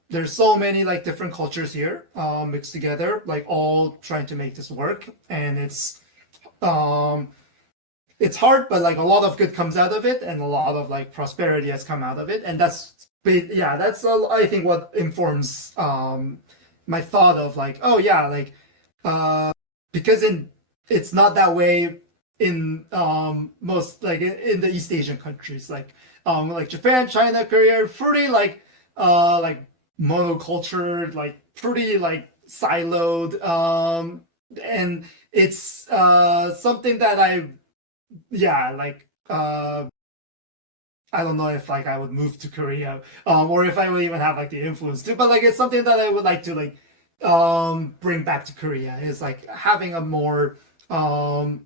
there's so many like different cultures here mixed together, like all trying to make this work, and um it's hard, but like a lot of good comes out of it, and a lot of like prosperity has come out of it, and yeah, that's I think what informs my thought of like, oh yeah, like because in it's not that way in most like in the East Asian countries, like Japan, China, Korea, pretty like monocultured, like pretty like siloed, and it's something that I yeah, like I don't know if like I would move to Korea, or if I would even have like the influence to, but like it's something that I would like to like bring back to Korea is like having a more um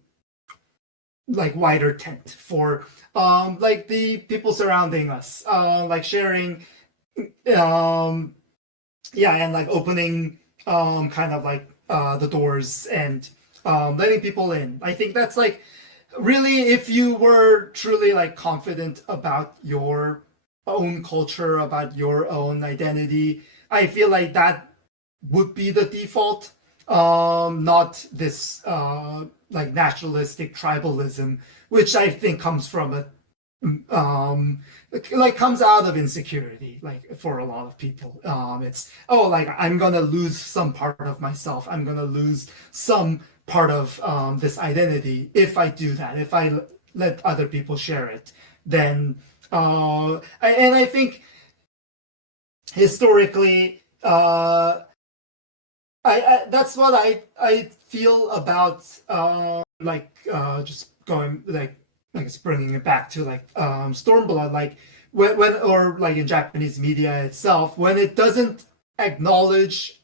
like wider tent for like the people surrounding us, like sharing um yeah, and like opening kind of like the doors and letting people in. I think that's like really, if you were truly like confident about your own culture, about your own identity, I feel like that would be the default, not this like nationalistic tribalism, which I think comes from a um like comes out of insecurity, like for a lot of people. It's, oh, like I'm gonna lose some part of myself, I'm gonna lose some part of this identity if I do that, if I let other people share it. Then and I think historically I that's what I feel about just going like it's bringing it back to like Stormblood, like when or like in Japanese media itself, when it doesn't acknowledge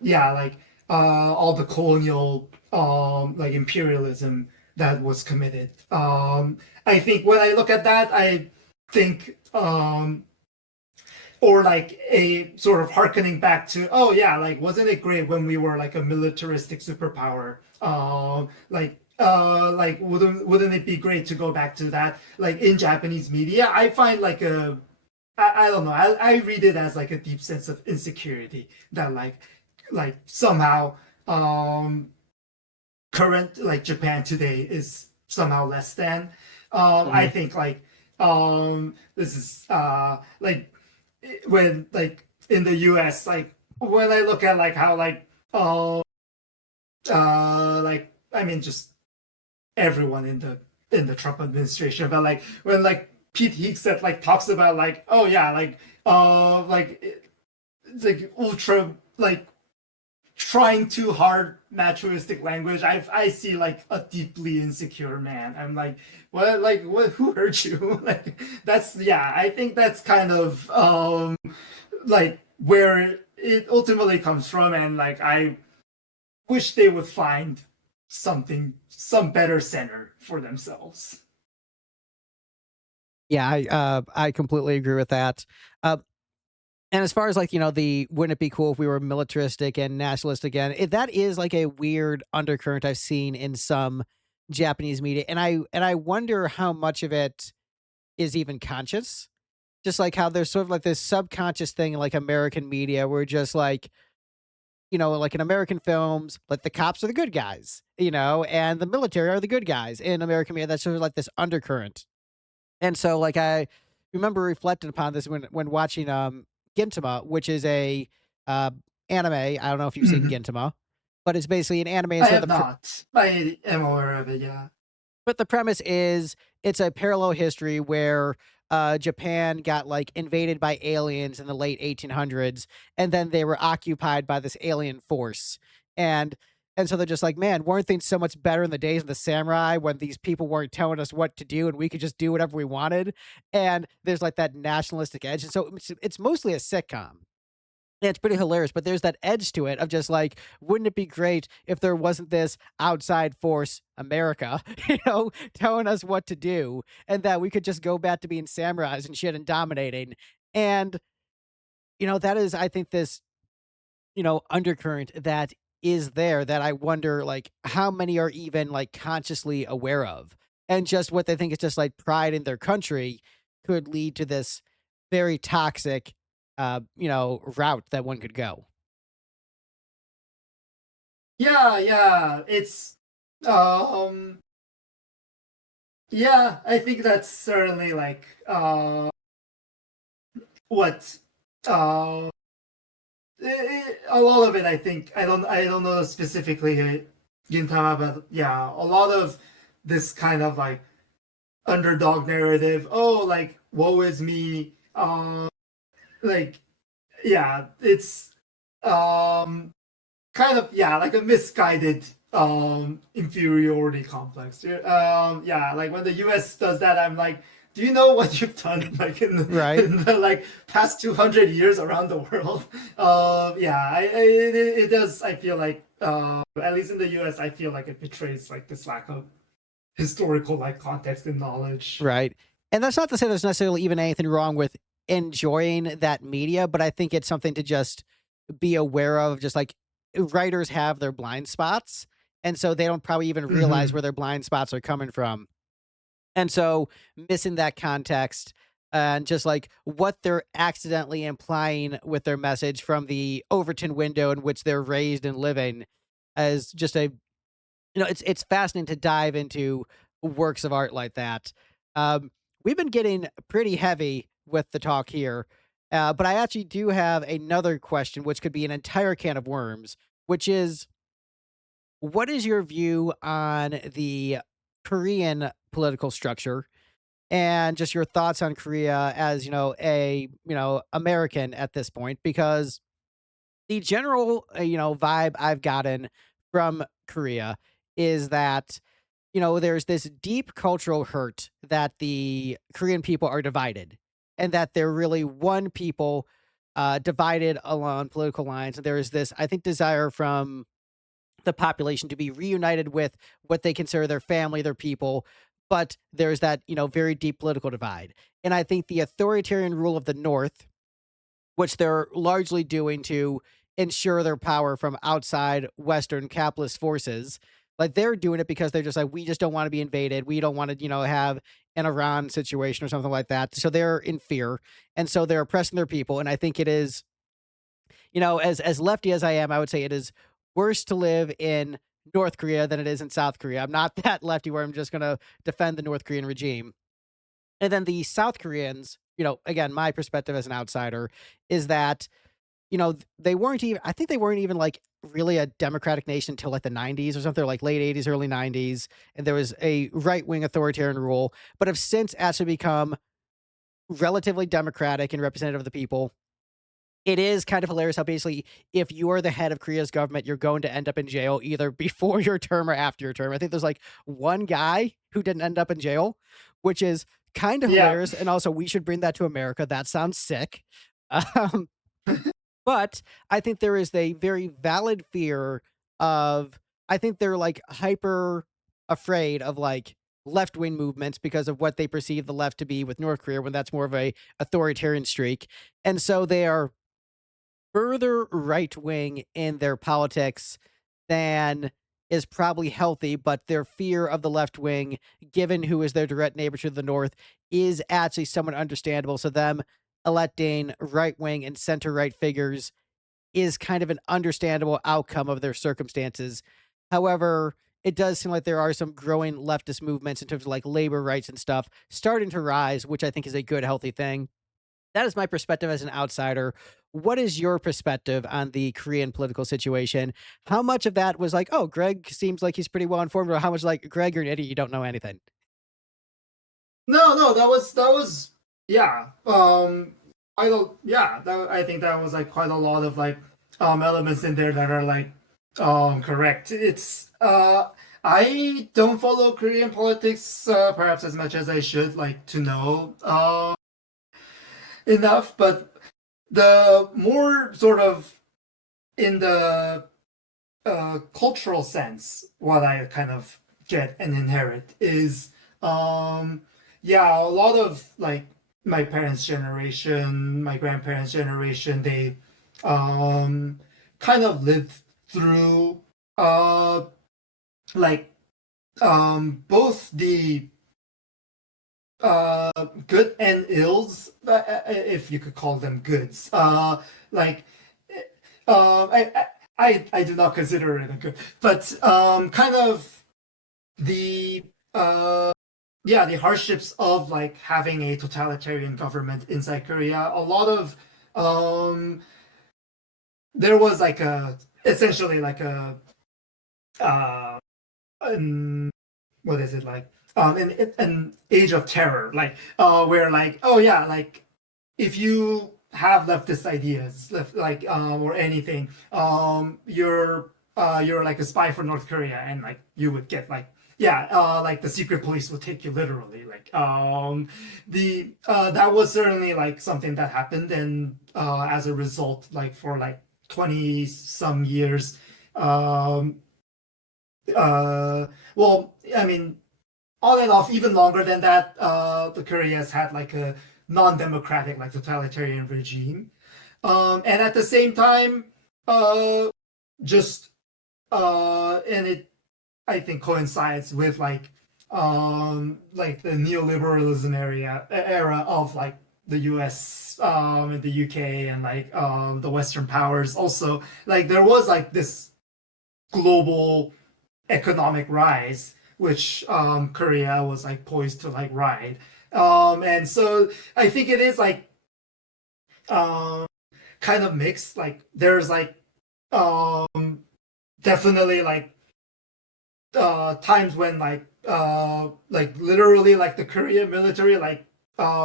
yeah, like all the colonial like imperialism that was committed. I think when I look at that, I think or like a sort of harkening back to, oh yeah, like wasn't it great when we were like a militaristic superpower, like wouldn't it be great to go back to that, like in Japanese media I find like I don't know, I read it as like a deep sense of insecurity that like somehow um current like Japan today is somehow less than. I Mhm. think like this is like when like in the US, like when I look at like how like I mean just everyone in the Trump administration, but like when like Pete Hegseth like talks about like, oh yeah, like it's like ultra like trying too hard naturalistic language, I see like a deeply insecure man. I'm like what, who hurt you? Like that's, yeah, I think that's kind of like where it ultimately comes from, and like I wish they would find some better center for themselves. Yeah, I completely agree with that. Uh, and as far as like, the wouldn't it be cool if we were militaristic and nationalist again? That is like a weird undercurrent I've seen in some Japanese media, and I wonder how much of it is even conscious. Just like how there's sort of like this subconscious thing in like American media where just like, like in American films, like the cops are the good guys, and the military are the good guys in American media. That's sort of like this undercurrent. And so like I remember reflecting upon this when watching Gintama, which is a uh anime. I don't know if you've seen Mhm. Gintama, but it's basically an anime. And I so have not. I am aware of it. Yeah. but the premise is it's a parallel history where Japan got like invaded by aliens in the late 1800s, and then they were occupied by this alien force, and and so they're just like, man, weren't things so much better in the days of the samurai when these people weren't telling us what to do and we could just do whatever we wanted? And there's like that nationalistic edge, and so it's mostly a sitcom. Yeah, it's pretty hilarious, but there's that edge to it of just like, wouldn't it be great if there wasn't this outside force, America, telling us what to do, and that we could just go back to being samurais and shit and dominating. And, that is, I think, this, undercurrent that is there that I wonder like how many are even like consciously aware of. And just what they think is just like pride in their country could lead to this very toxic route that one could go. Yeah, yeah. It's um yeah, I think that's certainly like what uh a lot of it. I think I don't know specifically Gintama, but yeah, a lot of this kind of like underdog narrative. Oh, like woe is me. Like yeah, it's um kind of yeah like a misguided inferiority complex. Yeah, like when the US does that, I'm like, do you know what you've done like Right. in the like past 200 years around the world? Yeah, it does. I feel like at least in the US, I feel like it betrays like this lack of historical like context and knowledge. Right. And that's not to say there's necessarily even anything wrong with enjoying that media, but I think it's something to just be aware of. Just like writers have their blind spots. And so they don't probably even realize Hmm. where their blind spots are coming from. And so missing that context and just like what they're accidentally implying with their message from the Overton window in which they're raised and living as just a it's fascinating to dive into works of art like that. Um, we've been getting pretty heavy with the talk here, but I actually do have another question, which could be an entire can of worms, which is what is your view on the Korean political structure and just your thoughts on Korea as, American at this point? Because the general, vibe I've gotten from Korea is that, there's this deep cultural hurt that the Korean people are divided and that they're really one people divided along political lines. And there is this, I think, desire from the population to be reunited with what they consider their family, their people. But there's that, very deep political divide. And I think the authoritarian rule of the North, which they're largely doing to ensure their power from outside Western capitalist forces. Like they're doing it because they're just like, we just don't want to be invaded. We don't want to, have an Iran situation or something like that. So they're in fear. And so they're oppressing their people. And I think it is, as lefty as I am, I would say it is worse to live in North Korea than it is in South Korea. I'm not that lefty where I'm just gonna defend the North Korean regime. And then the South Koreans, again, my perspective as an outsider is that, they weren't even, I think they weren't even like really a democratic nation until like the 90s or something, like late 80s, early 90s. And there was a right wing authoritarian rule, but have since actually become relatively democratic and representative of the people. It is kind of hilarious how basically if you are the head of Korea's government, you're going to end up in jail either before your term or after your term. I think there's like one guy who didn't end up in jail, which is kind of Yeah. hilarious. And also, we should bring that to America. That sounds sick. Um, but I think there is a very valid fear of, I think they're like hyper afraid of like left wing movements because of what they perceive the left to be with North Korea when that's more of a authoritarian streak. And so they are further right wing in their politics than is probably healthy, but their fear of the left wing, given who is their direct neighbor to the north, is actually somewhat understandable. So them electing right wing and center right figures is kind of an understandable outcome of their circumstances. However, it does seem like there are some growing leftist movements in terms of like labor rights and stuff starting to rise, which I think is a good, healthy thing. That is my perspective as an outsider. What is your perspective on the Korean political situation? How much of that was like, oh, Greg seems like he's pretty well informed, or how much like, Greg, you're an idiot, you don't know anything? No, no, that was yeah. I don't yeah. I think that was like quite a lot of like elements in there that are like correct. It's I don't follow Korean politics perhaps as much as I should like to know enough, but the more sort of in the cultural sense, what I kind of get and inherit is, um, yeah, a lot of like my parents' generation, my grandparents' generation, they um, kind of lived through like both the good and ills, if you could call them goods. Like, I do not consider it a good, but kind of the yeah, the hardships of like having a totalitarian government inside Korea. A lot of there was like a essentially like a uh, what is it like an age of terror, like where like, oh yeah, like if you have leftist ideas, like or anything, you're like a spy for North Korea, and like you would get like, yeah, like the secret police would take you literally. Like the that was certainly like something that happened, and as a result, like for like 20 some years, um, well, I mean, on and off, even longer than that, the Korea has had like a non-democratic, like totalitarian regime, and at the same time, uh, just and it I think coincides with like the neoliberalism era of like the U.S. And the UK and like the Western powers. Also, like there was like this global economic rise, which Korea was like poised to like ride. And so I think it is like um, kind of mixed. Like there's um, definitely times when like literally like the Korean military like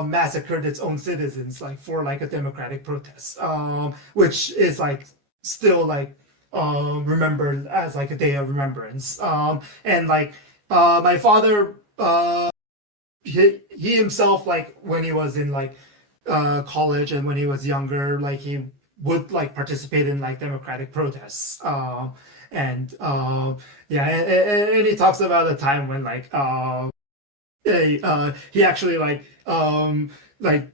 massacred its own citizens like for like a democratic protest, which is like still like remembered as like a day of remembrance. And like my father, he himself, like when he was in like college and when he was younger, like he would like participate in like democratic protests. And yeah, and he talks about a time when like he actually like uh like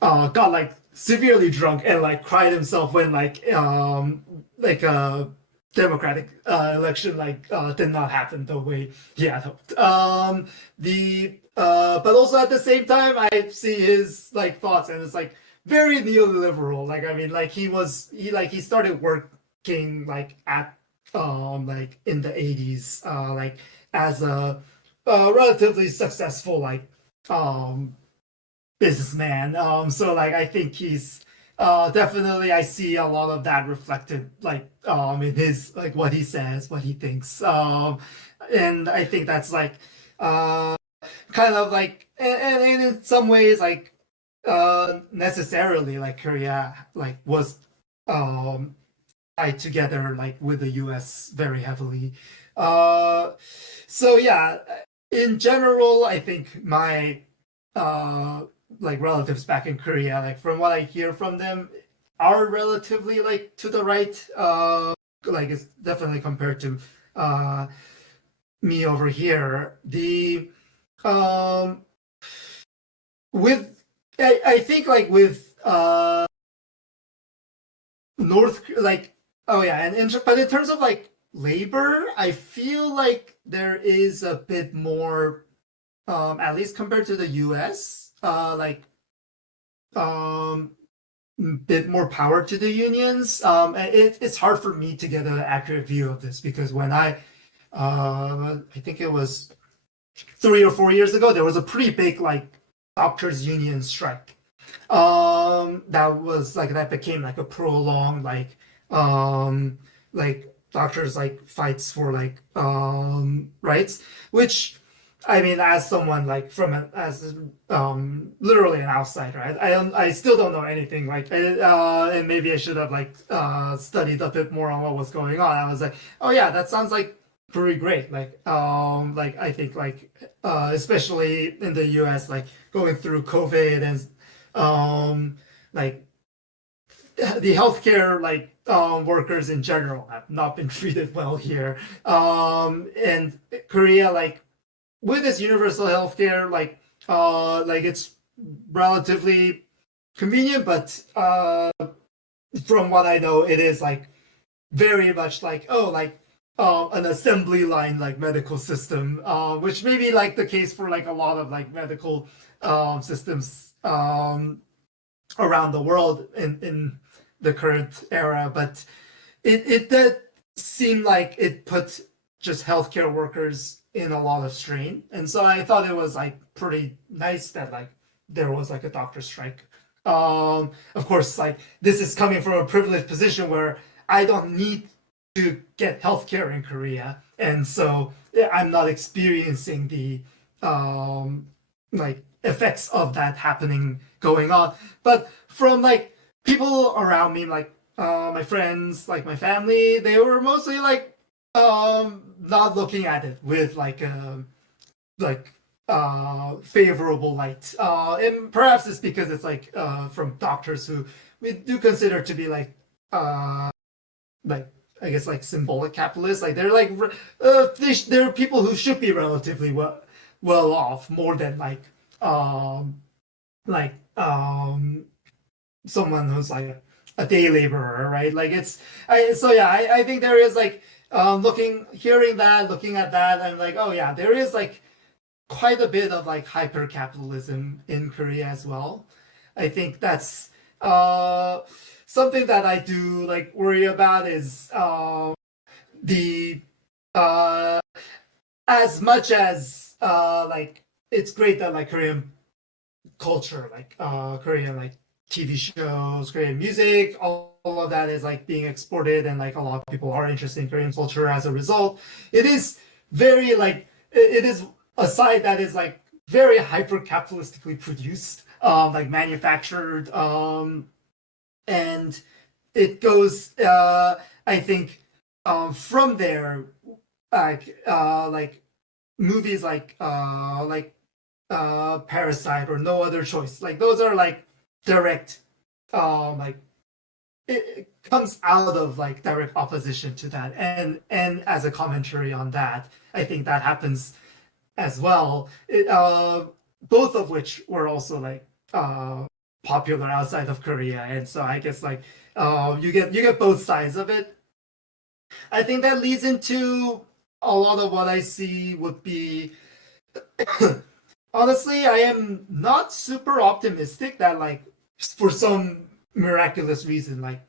got like severely drunk and like cried himself when like democratic election like did not happen the way he had hoped. The But also at the same time I see his like thoughts, and it's like very neoliberal. Like I mean, like he started working like at like in the 80s, like as a relatively successful like um businessman. So like I think he's definitely, I see a lot of that reflected like in his like what he says, what he thinks. And I think that's like uh kind of like, and in some ways like necessarily like Korea like was um tied together like with the US very heavily. Uh so yeah, in general I think my uh like relatives back in Korea, like from what I hear from them, are relatively like to the right. Like it's definitely compared to uh me over here. The um with I think like with North, like, oh yeah, but in terms of like labor, I feel like there is a bit more, at least compared to the US, like um bit more power to the unions. It's hard for me to get an accurate view of this because when I think it was 3 or 4 years ago, there was a pretty big like doctors union strike. That became like a prolonged like doctors like fights for like rights, which I mean, as someone like as literally an outsider, I still don't know anything like, and maybe I should have like studied a bit more on what was going on. I was like, oh yeah, that sounds like pretty great. Like I think like especially in the US, like going through COVID and like the healthcare like workers in general have not been treated well here. And Korea, like with this universal healthcare, like it's relatively convenient, but from what I know, it is like very much like, oh, like an assembly line like medical system, which may be like the case for like a lot of like medical systems around the world in the current era. But it did seem like it put just healthcare workers in a lot of strain, and so I thought it was like pretty nice that like there was like a doctor strike. Of course, like this is coming from a privileged position where I don't need to get healthcare in Korea, and so yeah, I'm not experiencing the like effects of that happening going on. But from like people around me, like my friends, like my family, they were mostly like not looking at it with like favorable light. And perhaps it's because it's like from doctors who we do consider to be uh like I guess like symbolic capitalists. Like they're like they're people who should be relatively well off more than like someone who's like a day laborer, right? Like so yeah, I think there is like hearing that, looking at that, I'm like, oh yeah, there is like quite a bit of like hyper capitalism in Korea as well. I think that's uh something that I do like worry about is the uh as much as like it's great that like Korean culture, like Korean like TV shows, Korean music, all of that is like being exported, and like a lot of people are interested in Korean culture as a result. It is very like it is a site that is like very hyper capitalistically produced, like manufactured, and it goes, I think, from there, like movies like Parasite or No Other Choice. Like those are like direct, like it comes out of like direct opposition to that, and as a commentary on that, I think that happens as well. Both of which were also like popular outside of Korea, and so I guess like you get both sides of it. I think that leads into a lot of what I see would be honestly, I am not super optimistic that like for some miraculous reason, like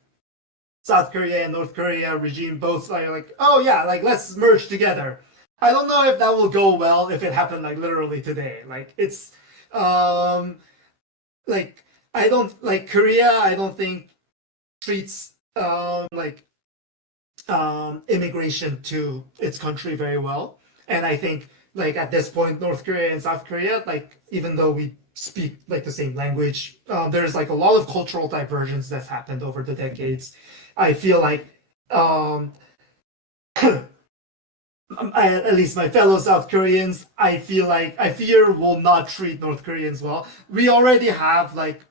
South Korea and North Korea regime both are like, oh yeah, like let's merge together. I don't know if that will go well if it happened like literally today. Like it's um like I don't like Korea, I don't think treats like immigration to its country very well. And I think like at this point, North Korea and South Korea, like even though we speak like the same language, there's like a lot of cultural divergence that's happened over the decades. I feel like um, at least my fellow South Koreans, I feel like I fear will not treat North Koreans well. We already have like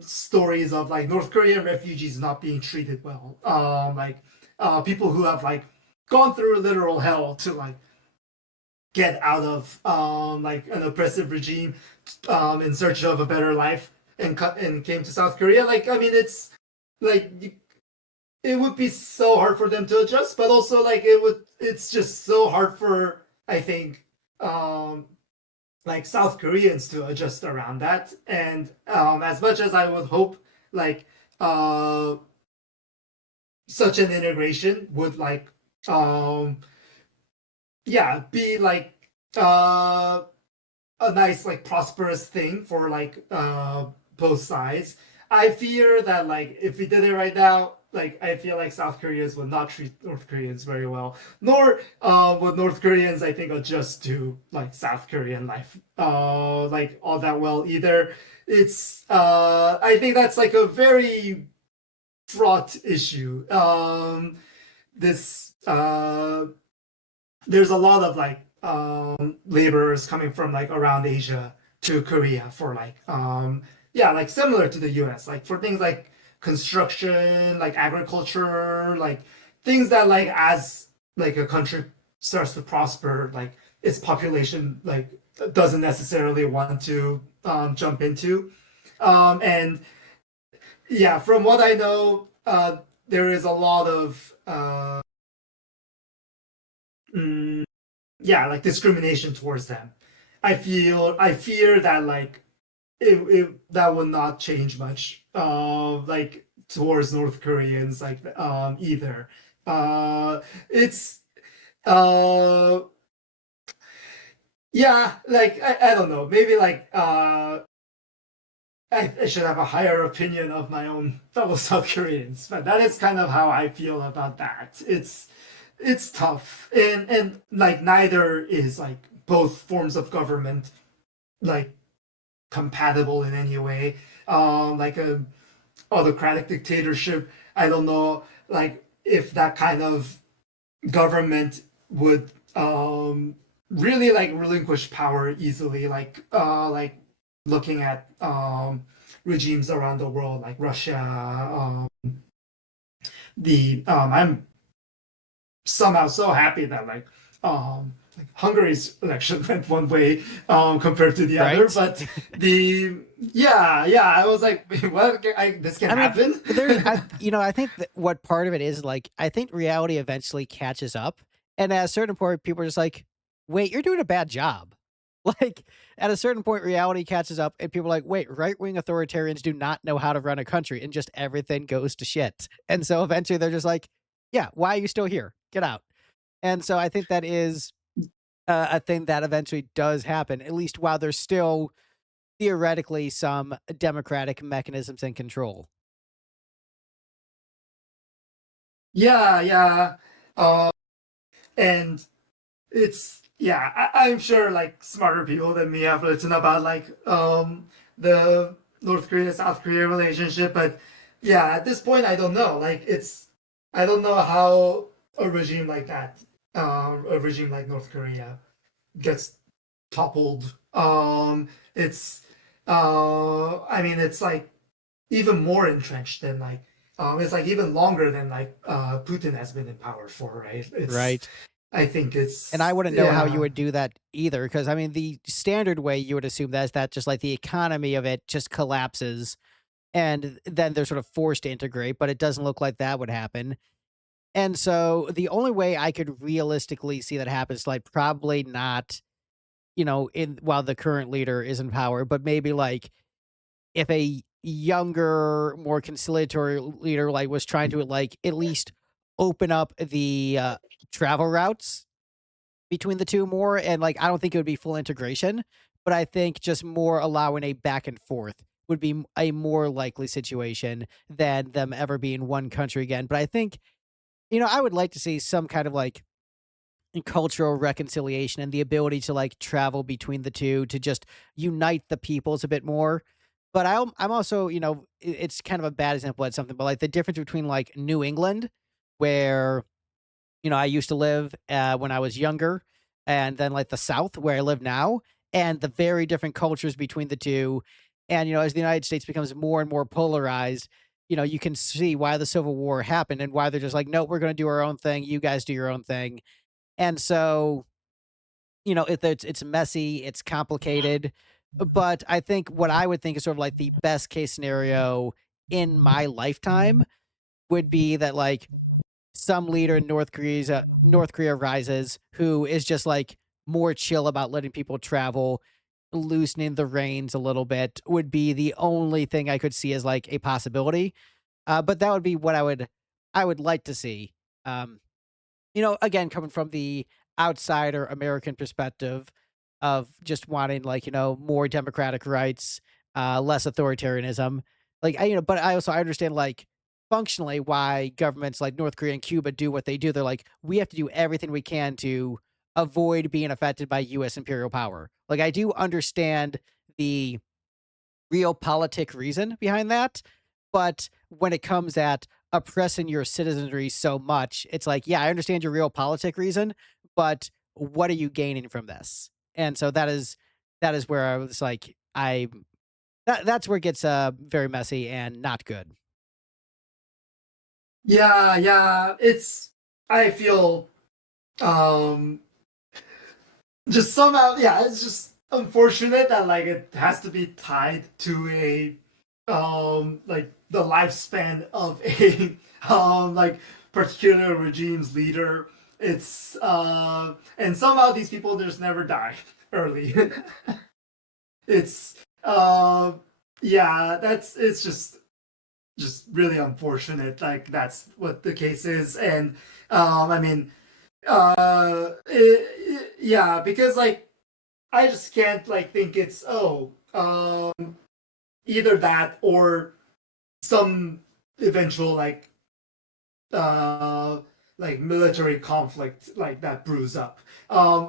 stories of like North Korean refugees not being treated well. Like people who have like gone through literal hell to like get out of like an oppressive regime in search of a better life, and came to South Korea. Like I mean, it's like it would be so hard for them to adjust, but also like it's just so hard for I think um like South Koreans to adjust around that. And as much as I would hope like uh, such an integration would like yeah be like uh, a nice like prosperous thing for like both sides. I fear that like if we did it right now, like I feel like South Koreans would not treat North Koreans very well, nor would North Koreans I think adjust to like South Korean life like all that well either. It's I think that's like a very fraught issue. This There's a lot of like laborers coming from like around Asia to Korea for like yeah, like similar to the US, like for things like construction, like agriculture, like things that like as like a country starts to prosper, like its population like doesn't necessarily want to jump into. And yeah, from what I know, there is a lot of mm, yeah, like discrimination towards them. I fear that like that will not change much. Like towards North Koreans, like either. It's uh yeah, like I don't know, maybe like I should have a higher opinion of my own fellow South Koreans, but that is kind of how I feel about that. It's tough, and like neither is like both forms of government like compatible in any way. Like a autocratic dictatorship, I don't know, like if that kind of government would really like relinquish power easily, like looking at regimes around the world, like Russia. The I'm somehow so happy that like Hungary's election went one way compared to the other, Right? but the yeah, I was like, what? This can I mean, happen. I think that what part of it is like, I think reality eventually catches up. And at a certain point, people are just like, wait, you're doing a bad job. Like, at a certain point, reality catches up, and people are like, wait, right wing authoritarians do not know how to run a country, and just everything goes to shit. And so eventually they're just like, yeah, why are you still here? Get out. And so I think that is a thing that eventually does happen, at least while there's still theoretically some democratic mechanisms in control. Yeah, yeah, uh, and it's yeah. I'm sure like smarter people than me have written about like the North Korea South Korea relationship, but yeah, at this point I don't know. Like it's I don't know how a regime like that, a regime like North Korea gets toppled. It's I mean it's like even more entrenched than like it's like even longer than like Putin has been in power for, right? It's Right. I think And I it's wouldn't know how you yeah. would do that either, because I mean, the standard way you would assume that is that just like the economy of it just collapses and then they're sort of forced to integrate, but it doesn't look like that would happen. And so the only way I could realistically see that happen is like probably not, in while the current leader is in power, but maybe like if a younger, more conciliatory leader like was trying to like at least open up the travel routes between the two more, and like I don't think it would be full integration, but I think just more allowing a back and forth would be a more likely situation than them ever being one country again. But I think, I would like to see some kind of like cultural reconciliation and the ability to like travel between the two to just unite the peoples a bit more. But I'm also, it's kind of a bad example at something, but like the difference between like New England, where I used to live when I was younger, and then like the South where I live now, and the very different cultures between the two. And as the United States becomes more and more polarized, you can see why the Civil War happened and why they're just like, no, we're going to do our own thing. You guys do your own thing. And so, it's messy, it's complicated, but I think what I would think is sort of like the best case scenario in my lifetime would be that like some leader in North Korea rises who is just like more chill about letting people travel, loosening the reins a little bit would be the only thing I could see as like a possibility. But that would be what I would like to see. Um, again, coming from the outsider American perspective of just wanting like, more democratic rights, less authoritarianism. Like but I understand like functionally why governments like North Korea and Cuba do what they do. They're like, we have to do everything we can to avoid being affected by US imperial power. Like I do understand the realpolitik reason behind that. But when it comes at oppressing your citizenry so much, it's like, yeah, I understand your realpolitik reason, but what are you gaining from this? And so that is where I was like, that's where it gets very messy and not good. Yeah, yeah, it's I feel um just somehow yeah, it's just unfortunate that like it has to be tied to a like the lifespan of a like particular regime's leader. It's and somehow these people just never die early. It's yeah, that's it's just really unfortunate. Like that's what the case is, and I mean, yeah, because like I just can't like think it's either that or some eventual uh like military conflict like that brews up,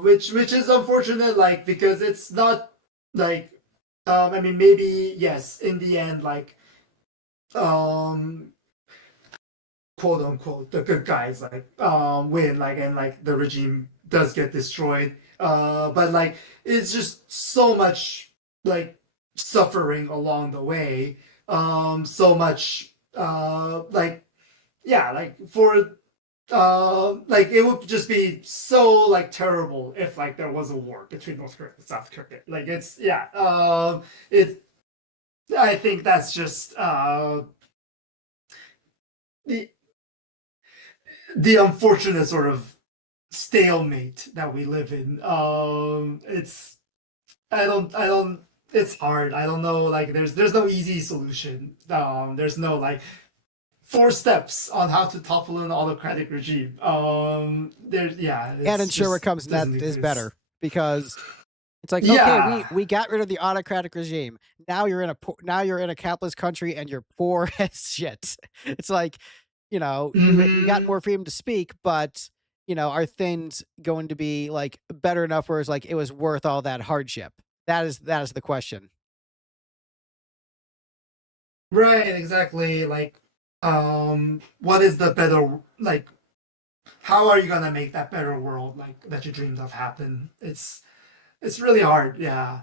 which is unfortunate, like because it's not like I mean maybe yes in the end like um quote unquote the good guys like win like and like the regime does get destroyed, but like it's just so much like suffering along the way, so much like yeah like for like it would just be so like terrible if like there was a war between North Korea and South Korea. Like it's yeah, it I think that's just the the unfortunate sort of stalemate that we live in. It's I don't. It's hard. I don't know. Like there's no easy solution. There's no like four steps on how to topple an autocratic regime. There's yeah, And it's ensure what just comes doesn't next is exist. better because it's like, okay, we Yeah. we got rid of the autocratic regime. Now you're in a now you're in a capitalist country and you're poor as shit. It's like, you got Hmm. more freedom to speak, but are things going to be like better enough where it's like it was worth all that hardship? That is the question. Right. Exactly. Like, what is the better like? How are you gonna make that better world like that you dreamed of happen? It's really hard. Yeah.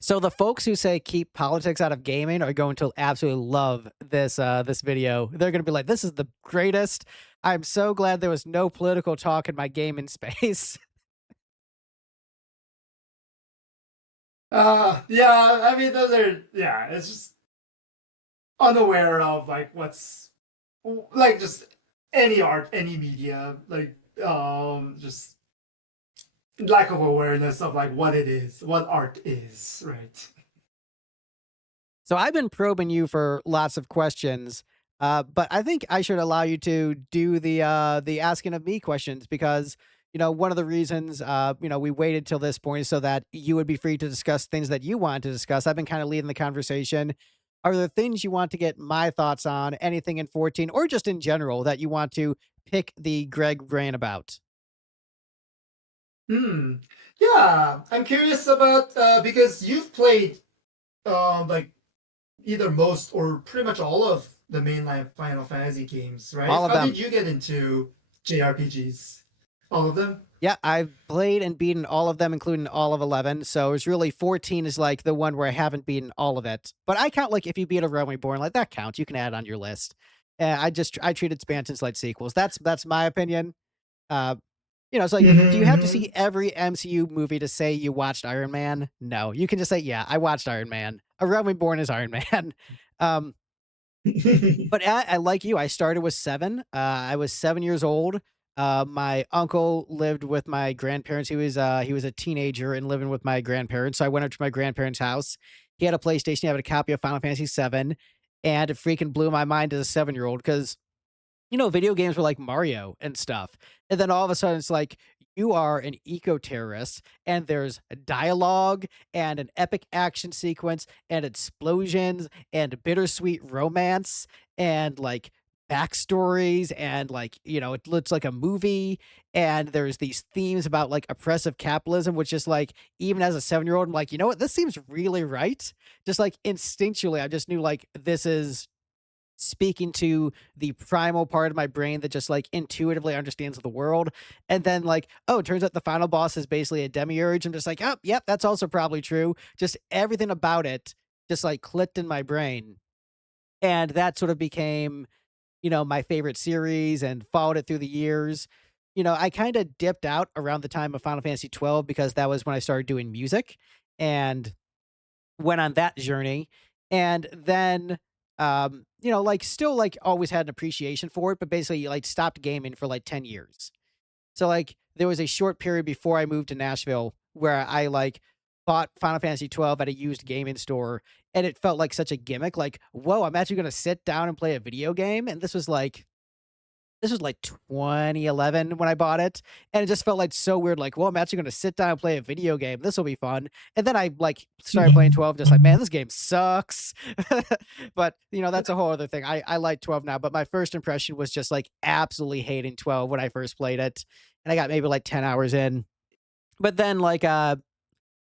So the folks who say keep politics out of gaming are going to absolutely love this video. They're going to be like, "This is the greatest. I'm so glad there was no political talk in my gaming space." Yeah. I mean, those are yeah. It's just unaware of like what's like just any art, any media, like just lack of awareness of like what it is, what art is, right? So I've been probing you for lots of questions, but I think I should allow you to do the asking of me questions because one of the reasons we waited till this point is so that you would be free to discuss things that you want to discuss. I've been kind of leading the conversation. Are there things you want to get my thoughts on, anything in 14 or just in general that you want to pick the Greg brain about? Hmm. Yeah, I'm curious about because you've played like either most or pretty much all of the mainline Final Fantasy games, right? All of How did them. you get into JRPGs? All of them? Yeah, I've played and beaten all of them, including all of 11. So it's really 14 is like the one where I haven't beaten all of it. But I count like if you beat a Realm Reborn, like that counts. You can add on your list. I treat expansions like sequels. That's my opinion. Uh, it's like, do you have to see every MCU movie to say you watched Iron Man? No, you can just say, yeah, I watched Iron Man. A Realm Reborn is Iron Man. um, Mm-hmm. but I like you, I started with 7. I was 7 years old. My uncle lived with my grandparents. He was a teenager and living with my grandparents, so I went up to my grandparents' house. He had a PlayStation, he had a copy of Final Fantasy 7, and it freaking blew my mind as a 7-year-old because video games were like Mario and stuff. And then all of a sudden it's like, you are an eco terrorist, and there's a dialogue and an epic action sequence and explosions and bittersweet romance and like backstories and like, it looks like a movie. And there's these themes about like oppressive capitalism, which is like, even as a 7-year-old, I'm like, you know what? This seems really right. Just like instinctually, I just knew like this is speaking to the primal part of my brain that just like intuitively understands the world. And then like, oh, it turns out the final boss is basically a demiurge. I'm just like, oh, yep, that's also probably true. Just everything about it just like clicked in my brain. And that sort of became, my favorite series and followed it through the years. I kind of dipped out around the time of Final Fantasy 12 because that was when I started doing music and went on that journey. And then, like still like always had an appreciation for it, but basically like stopped gaming for like 10 years. So like there was a short period before I moved to Nashville where I like bought Final Fantasy 12 at a used gaming store, and it felt like such a gimmick. Like, whoa, I'm actually gonna sit down and play a video game. And this was like 2011 when I bought it, and it just felt like so weird. Like, well, I'm actually gonna sit down and play a video game. This will be fun. And then I like started playing 12, just like, man, this game sucks. But that's a whole other thing. I like 12 now, but my first impression was just like absolutely hating 12 when I first played it, and I got maybe like 10 hours in. But then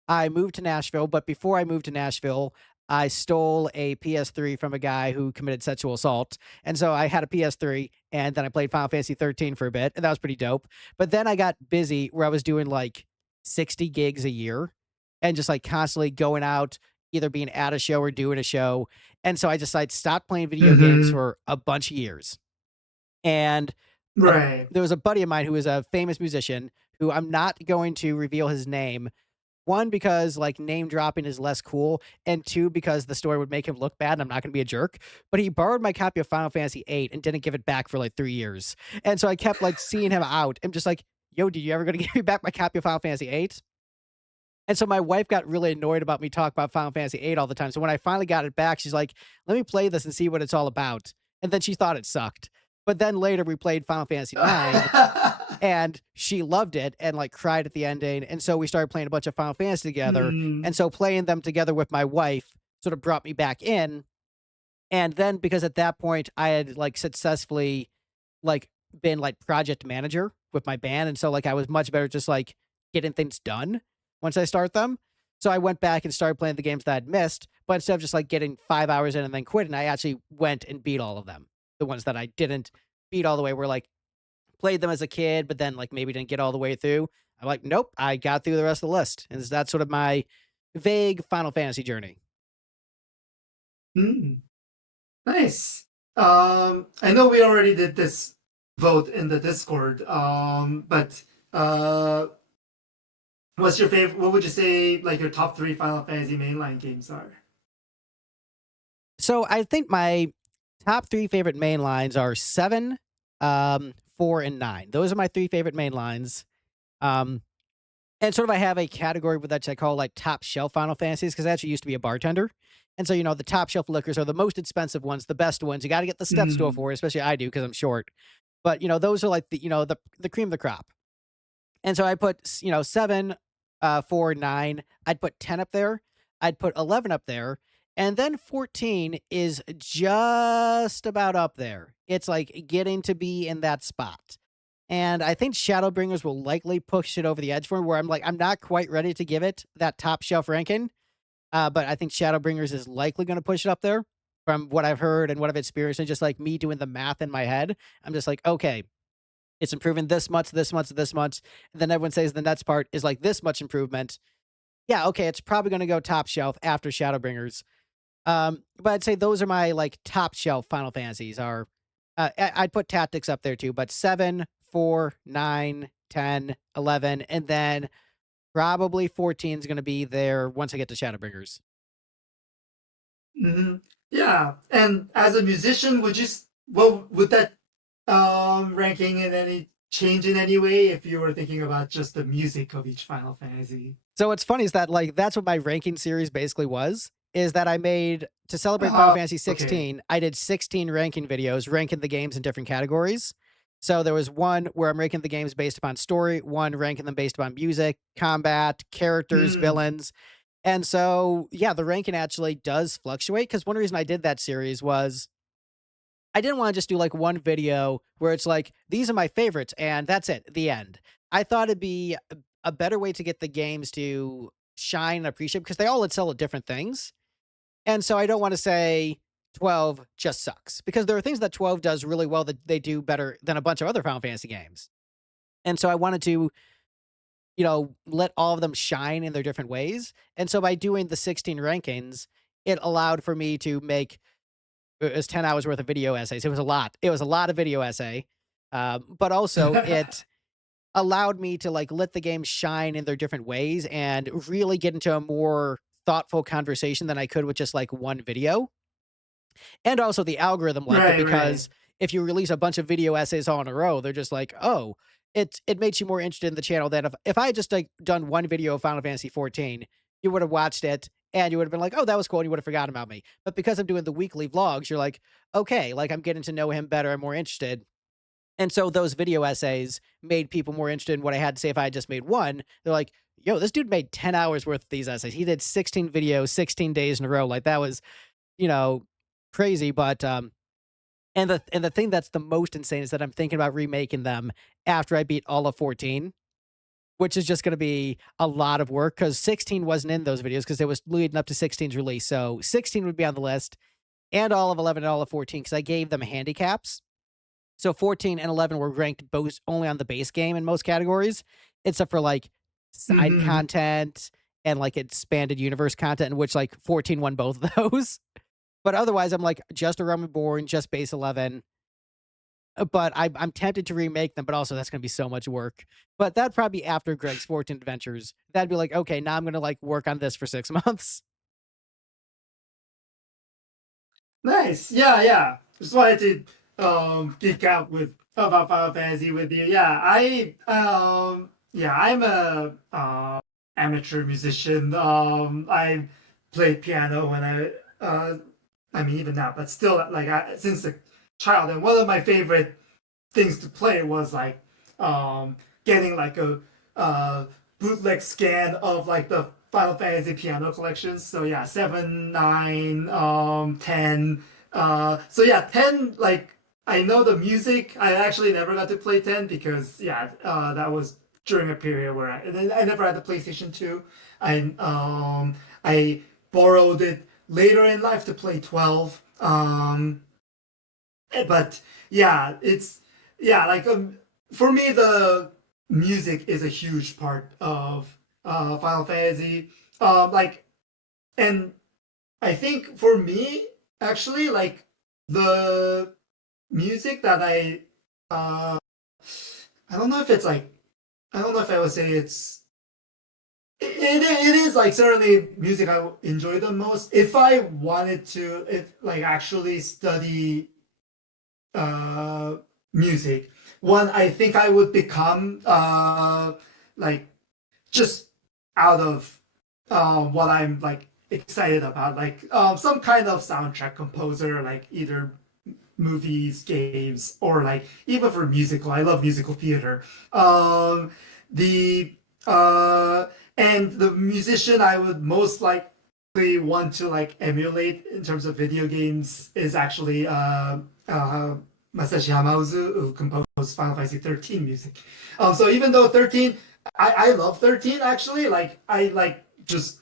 I moved to Nashville, but before I moved to Nashville, I stole a PS3 from a guy who committed sexual assault. And so I had a PS3, and then I played Final Fantasy 13 for a bit, and that was pretty dope. But then I got busy where I was doing like 60 gigs a year and just like constantly going out, either being at a show or doing a show. And so I just like stopped playing video games Hmm. for a bunch of years. And a, Right. there was a buddy of mine who is a famous musician who I'm not going to reveal his name. One, because like name dropping is less cool, and two, because the story would make him look bad and I'm not gonna be a jerk. But he borrowed my copy of Final Fantasy VIII and didn't give it back for like 3 years. And so I kept like seeing him out. I'm just like, yo, did you ever gonna give me back my copy of Final Fantasy VIII? And so my wife got really annoyed about me talking about Final Fantasy VIII all the time. So when I finally got it back, she's like, let me play this and see what it's all about. And then she thought it sucked. But then later we played Final Fantasy IX, and she loved it and like cried at the ending. And so we started playing a bunch of Final Fantasy together. Hmm. And so playing them together with my wife sort of brought me back in. And then because at that point I had like successfully like been like project manager with my band. And so like I was much better just like getting things done once I start them. So I went back and started playing the games that I'd missed, but instead of just like getting 5 hours in and then quitting, I actually went and beat all of them. The ones that I didn't beat all the way were like played them as a kid, but then like maybe didn't get all the way through. I'm like, nope, I got through the rest of the list. And that's sort of my vague Final Fantasy journey. Mm, nice. I know we already did this vote in the Discord, but what's your favorite? What would you say like your top three Final Fantasy mainline games are? So I think my top three favorite main lines are seven, 4, and 9. Those are my three favorite main lines. Um, and sort of I have a category with that I call like top shelf Final Fantasies because I actually used to be a bartender. And so, the top shelf liquors are the most expensive ones, the best ones. You got to get the step stool Mm, for it, especially I do because I'm short. But, those are like the cream of the crop. And so I put, 7, 4, 9. I'd put 10 up there. I'd put 11 up there. And then 14 is just about up there. It's like getting to be in that spot. And I think Shadowbringers will likely push it over the edge for me, where I'm like, I'm not quite ready to give it that top shelf ranking. But I think Shadowbringers is likely going to push it up there from what I've heard and what I've experienced. And just like me doing the math in my head, I'm just like, okay, it's improving this much, this much, this much. And then everyone says the next part is like this much improvement. Yeah, okay, it's probably going to go top shelf after Shadowbringers. But I'd say those are my like top shelf Final Fantasies. I'd put Tactics up there too, but 7, 4, 9, 10, 11, and then probably 14 is going to be there once I get to Shadowbringers. hmm. Yeah, and as a musician, what would that ranking in any change in any way if you were thinking about just the music of each Final Fantasy? So what's funny is that like that's what my ranking series basically was. Is that I made to celebrate Final Fantasy Okay. 16, I did 16 ranking videos ranking the games in different categories. So there was one where I'm ranking the games based upon story, one ranking them based upon music, combat, characters, Mm, villains. And so, yeah, the ranking actually does fluctuate because one reason I did that series was I didn't want to just do like one video where it's like, these are my favorites and that's it, the end. I thought it'd be a better way to get the games to shine and appreciate because they all excel at different things. And so I don't want to say 12 just sucks because there are things that 12 does really well that they do better than a bunch of other Final Fantasy games. And so I wanted to, let all of them shine in their different ways. And so by doing the 16 rankings, it allowed for me to make it was 10 hours worth of video essays. It was a lot. It was a lot of video essay. But also it allowed me to like let the game shine in their different ways and really get into a more thoughtful conversation than I could with just like one video. And also the algorithm liked it Right, right. because if you release a bunch of video essays all in a row, they're just like, oh, it makes you more interested in the channel than if I had just like done one video of Final Fantasy 14, you would have watched it and you would have been like, oh, that was cool, and you would have forgotten about me. But because I'm doing the weekly vlogs, you're like, okay, like I'm getting to know him better and more interested. And so those video essays made people more interested in what I had to say if I had just made one. They're like, yo, this dude made 10 hours worth of these essays. He did 16 videos, 16 days in a row. Like that was, you know, crazy. But and the thing that's the most insane is that I'm thinking about remaking them after I beat all of 14, which is just going to be a lot of work because 16 wasn't in those videos because it was leading up to 16's release. So 16 would be on the list and all of 11 and all of 14 because I gave them handicaps. So 14 and 11 were ranked both only on the base game in most categories, except for like side Hmm. content and like expanded universe content, in which like 14 won both of those. But otherwise, I'm like just a Realm Reborn, just base 11. But I'm tempted to remake them, but also that's going to be so much work. But that'd probably be after Greg's 14 Adventures. That'd be like, okay, now I'm going to like work on this for 6 months. Nice. Yeah, yeah. Just wanted to geek out with about Final Fantasy with you. Yeah, I'm a amateur musician. I played piano when I mean even now, but still like since a child. And one of my favorite things to play was like getting like a bootleg scan of like the Final Fantasy piano collections. So yeah, 7, 9, 10. So yeah, 10, like I know the music. I actually never got to play 10 because yeah, that was during a period where I never had the PlayStation 2. I borrowed it later in life to play 12. But yeah, it's yeah, like for me the music is a huge part of Final Fantasy. Like, and I think for me actually like the music that uh I don't know if it's like I don't know if I would say it is like certainly music I enjoy the most. If I wanted to if like actually study uh, music. One, I think I would become like just out of what I'm like excited about, like some kind of soundtrack composer, like either movies, games, or like even for musical. I love musical theater. The and the musician I would most likely want to like emulate in terms of video games is actually Masashi Hamauzu, who composed Final Fantasy 13 music. So even though 13, I love 13 actually. Like I like just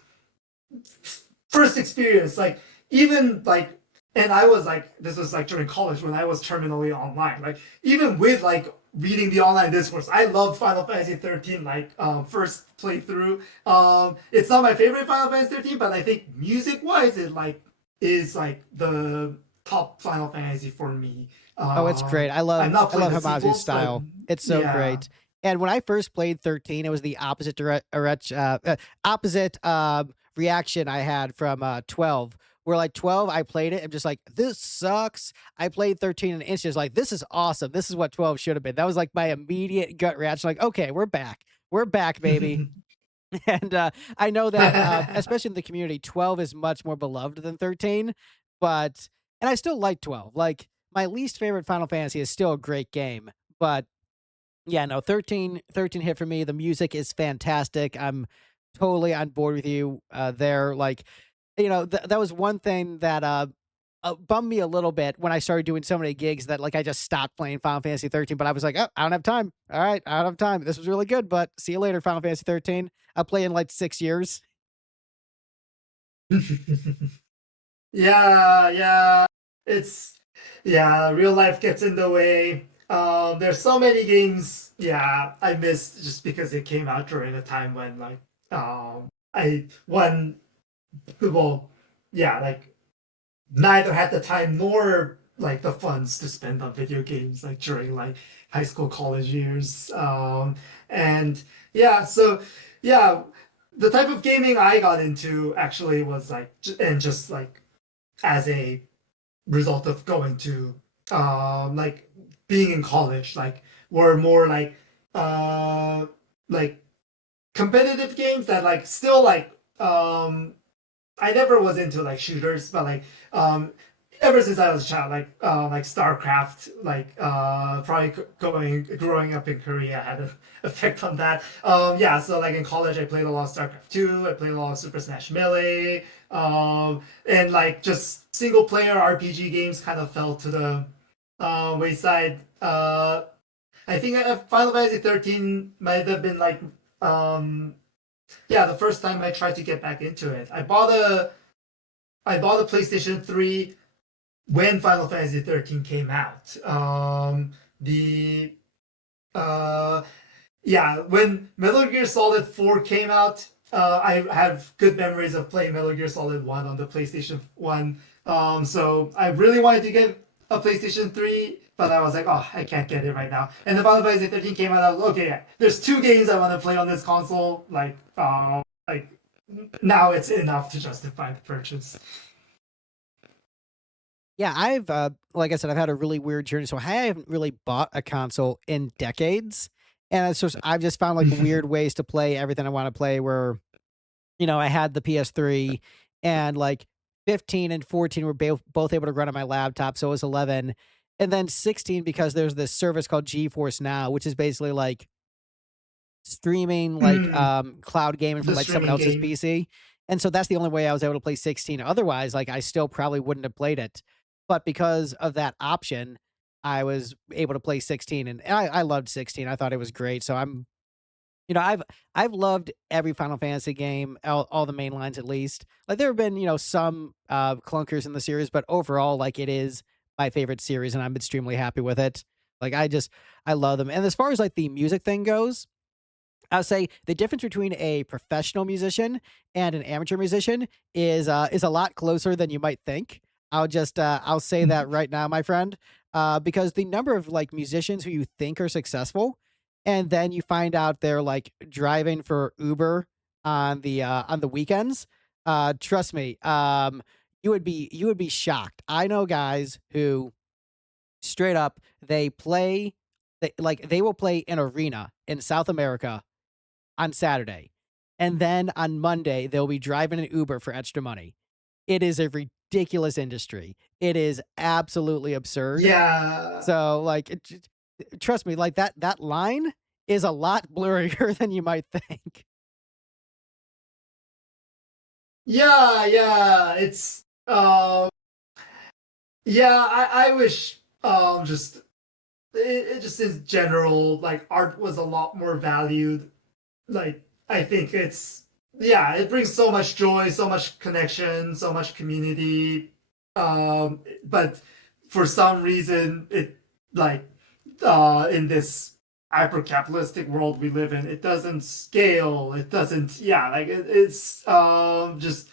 first experience, like even like, and I was like, this was like during college when I was terminally online. Like even with like reading the online discourse, I love Final Fantasy 13. Like first playthrough. It's not my favorite Final Fantasy 13, but I think music wise, it like is like the top Final Fantasy for me. Oh, it's great. I I've love not I played love the Hamazu's sequels, but style. It's so yeah. great. And when I first played 13, it was the opposite reaction I had from 12. Where like 12, I played it. I'm just like, this sucks. I played 13 and it's just like, this is awesome. This is what 12 should have been. That was like my immediate gut reaction. Like, okay, we're back. We're back, baby. And I know that, especially in the community, 12 is much more beloved than 13. But, and I still like 12. Like, my least favorite Final Fantasy is still a great game. But yeah, no, 13 hit for me. The music is fantastic. I'm totally on board with you there. Like, that was one thing that bummed me a little bit when I started doing so many gigs that like I just stopped playing Final Fantasy 13. But I was like, oh, I don't have time. All right, I don't have time. This was really good, but see you later, Final Fantasy 13. I'll play in like 6 years. Yeah, yeah. It's yeah, real life gets in the way. There's so many games, yeah, I missed just because it came out during a time when like I one well, yeah, like neither had the time nor like the funds to spend on video games like during like high school college years. And yeah, so yeah, the type of gaming I got into actually was like, and just like as a result of going to like being in college, like were more uh like competitive games that like still like I never was into like shooters, but like ever since I was a child, like StarCraft, probably growing up in Korea had an effect on that. Yeah, so like in college, I played a lot of StarCraft 2. I played a lot of Super Smash Melee, and like just single player RPG games kind of fell to the wayside. I think Final Fantasy 13 might have been like yeah, the first time I tried to get back into it. I bought a PlayStation 3 when Final Fantasy 13 came out. The uh yeah, when Metal Gear Solid 4 came out, I have good memories of playing Metal Gear Solid 1 on the PlayStation 1. So I really wanted to get a PlayStation 3, but I was like, oh, I can't get it right now. And the Final Fantasy 13 came out, I was okay, yeah, there's two games I want to play on this console. Like now it's enough to justify the purchase. Yeah, I've like I said, I've had a really weird journey. So I haven't really bought a console in decades. And it's just I've just found like weird ways to play everything I want to play where, I had the PS3 and like 15 and 14 were both able to run on my laptop. So it was 11. And then 16 because there's this service called GeForce Now, which is basically like streaming like cloud gaming from The like someone streaming else's game. PC. And so that's the only way I was able to play 16. Otherwise, like I still probably wouldn't have played it. But because of that option, I was able to play 16 and I loved 16. I thought it was great. So I've loved every Final Fantasy game, all the main lines at least. Like there have been, some clunkers in the series, but overall, like it is my favorite series and I'm extremely happy with it. Like I love them. And as far as like the music thing goes, I'll say the difference between a professional musician and an amateur musician is a lot closer than you might think. I'll say that right now, my friend, because the number of like musicians who you think are successful, and then you find out they're like driving for Uber on the weekends. Trust me, you would be shocked. I know guys who straight up they will play an arena in South America on Saturday. And then on Monday, they'll be driving an Uber for extra money. It is a ridiculous industry. It is absolutely absurd. Yeah. So, like, trust me, like that line is a lot blurrier than you might think. Yeah, yeah. Yeah, I wish just it just in general, like art was a lot more valued. Like I think it's yeah, it brings so much joy, so much connection, so much community. But for some reason it like in this hyper capitalistic world we live in, it doesn't scale. It doesn't yeah, like it's just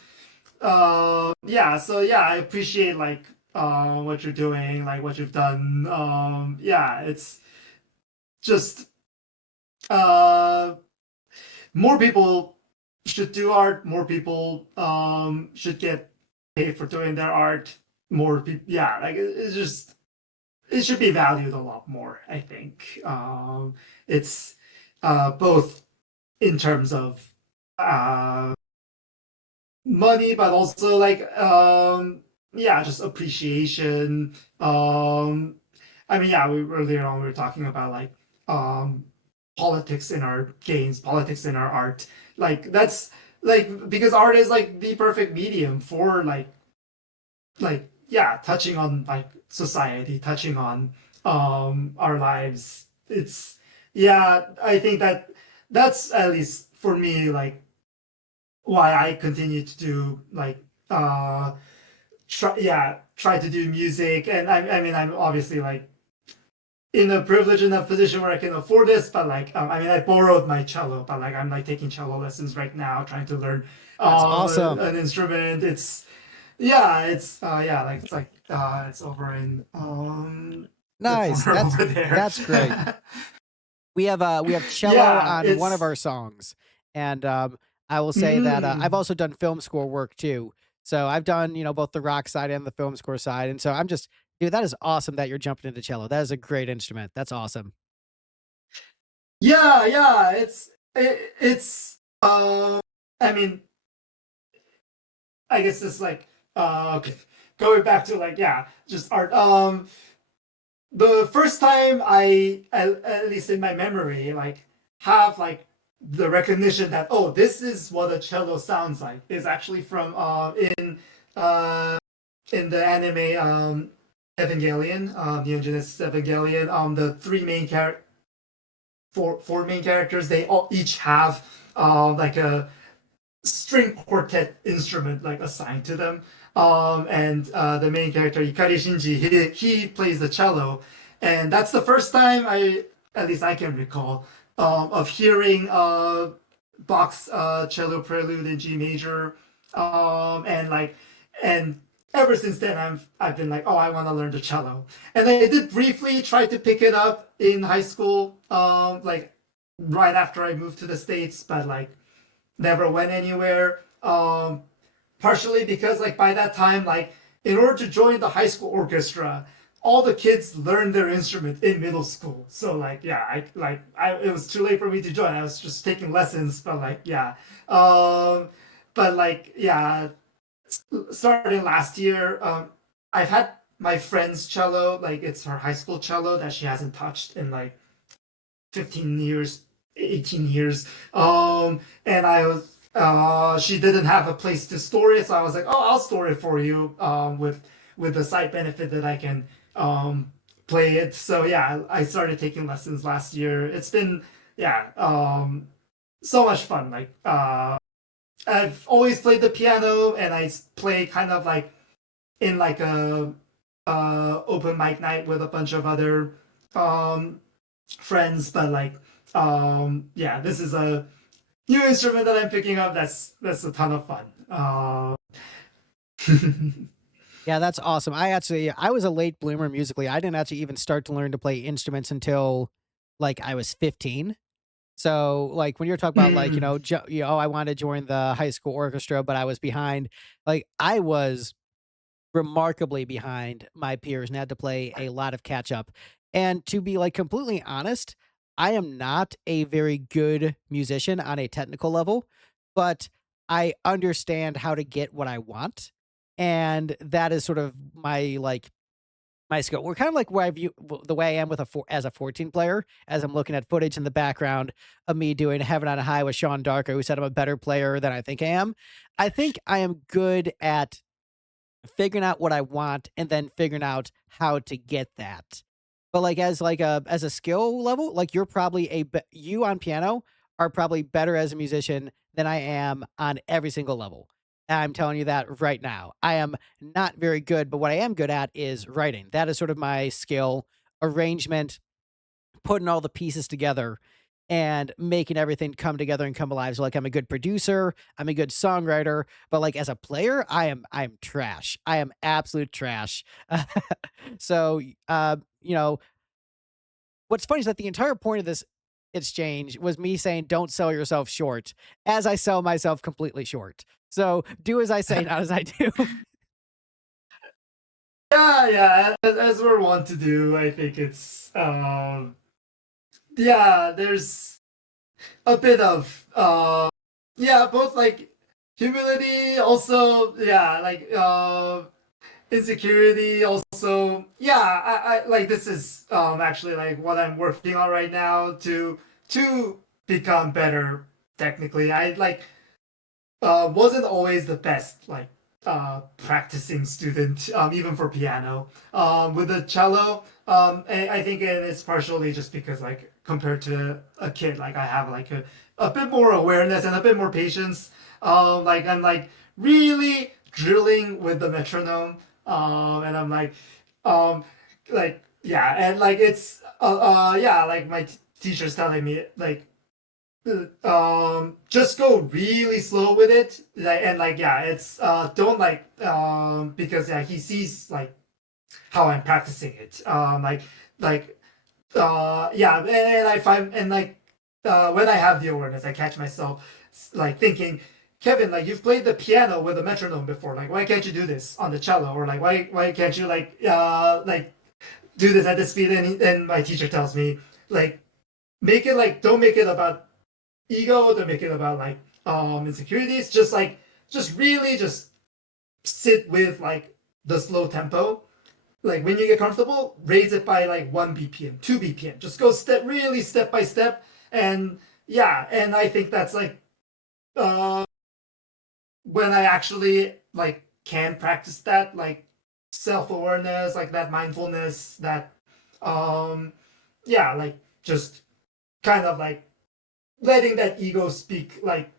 yeah, so yeah, I appreciate like what you're doing, like what you've done. Yeah, it's just uh more people should do art, more people should get paid for doing their art. More people yeah, like it's just it should be valued a lot more, I think. It's both in terms of uh money, but also like yeah, just appreciation. I mean, yeah, earlier on we were talking about like politics in our games, politics in our art. Like that's like because art is like the perfect medium for like yeah, touching on like society, touching on our lives. It's yeah, I think that's at least for me like why I continue to do like try to do music. And I mean I'm obviously like in a privileged enough position where I can afford this, but like I mean I borrowed my cello, but like I'm like taking cello lessons right now, trying to learn That's awesome. an instrument. It's yeah, yeah, like it's over in the Nice. corner That's over there. that's great. We have cello Yeah, on one of it's our songs, and I will say that I've Mm. also done film score work too. So I've done, both the rock side and the film score side. And so I'm just, dude, that is awesome that you're jumping into cello. That is a great instrument. That's awesome. Yeah, yeah, it's I mean, I guess it's like going back to like yeah, just art. The first time at least in my memory, like have like the recognition that oh, this is what a cello sounds like is actually from uh in the anime Evangelion, Neon Genesis Evangelion. The three main four main characters, they all each have like a string quartet instrument like assigned to them. And the main character Ikari Shinji, he plays the cello, and that's the first time at least I can recall, of hearing Bach's cello prelude in G major, and like, and ever since then I've been like, oh, I want to learn the cello, and I did briefly try to pick it up in high school, like right after I moved to the States, but like never went anywhere. Partially because like by that time, like in order to join the high school orchestra, all the kids learned their instrument in middle school. So like yeah, I it was too late for me to join. I was just taking lessons, but like yeah, um, but like yeah, starting last year, I've had my friend's cello, like it's her high school cello that she hasn't touched in like 15 years, 18 years. And I was, she didn't have a place to store it. So I was like, oh, I'll store it for you, with the side benefit that I can, play it. So yeah, I started taking lessons last year. It's been, yeah, so much fun. Like, I've always played the piano and I play kind of like in like a, open mic night with a bunch of other, um, friends, but like yeah, this is a new instrument that I'm picking up. That's a ton of fun. Yeah, that's awesome. I was a late bloomer musically. I didn't actually even start to learn to play instruments until like I was 15. So, like, when you're talking about, like, Mm. I wanted to join the high school orchestra, but I was behind, like, I was remarkably behind my peers and had to play a lot of catch up. And to be, like, completely honest, I am not a very good musician on a technical level, but I understand how to get what I want. And that is sort of my, like, my skill. We're kind of like where I view the way I am with as a 14 player, as I'm looking at footage in the background of me doing Heaven on a High with Sean Darker, who said I'm a better player than I think I am. I think I am good at figuring out what I want and then figuring out how to get that. But like as a skill level, like you're probably you on piano are probably better as a musician than I am on every single level. I'm telling you that right now. I am not very good, but what I am good at is writing. That is sort of my skill, arrangement, putting all the pieces together and making everything come together and come alive. So like I'm a good producer, I'm a good songwriter, but like as a player, I'm trash. I am absolute trash. so you know, what's funny is that the entire point of this exchange was me saying don't sell yourself short as I sell myself completely short. So do as I say, not as I do. Yeah, yeah. As we're wont to do, I think it's yeah. There's a bit of yeah, both like humility, also yeah, like insecurity also. Yeah, I like this is actually like what I'm working on right now to become better technically. I like wasn't always the best like practicing student, even for piano. With the cello, I think it's partially just because like compared to a kid, like I have like a bit more awareness and a bit more patience. Like I'm like really drilling with the metronome, and I'm um, like yeah, and like it's yeah, like my teacher's telling me like just go really slow with it, like, and like yeah, it's don't like because yeah, he sees like how I'm practicing it, like yeah, and I find and like when I have the awareness, I catch myself like thinking, Kevin, like you've played the piano with a metronome before. Like, why can't you do this on the cello? Or like, why can't you like do this at this speed? And my teacher tells me, like, make it like don't make it about ego. Don't make it about like insecurities. Just really just sit with like the slow tempo. Like when you get comfortable, raise it by like 1 BPM, 2 BPM. Just go step by step. And yeah, and I think that's like uh when I actually like can practice that like self-awareness, like that mindfulness, that um yeah, like just kind of like letting that ego speak, like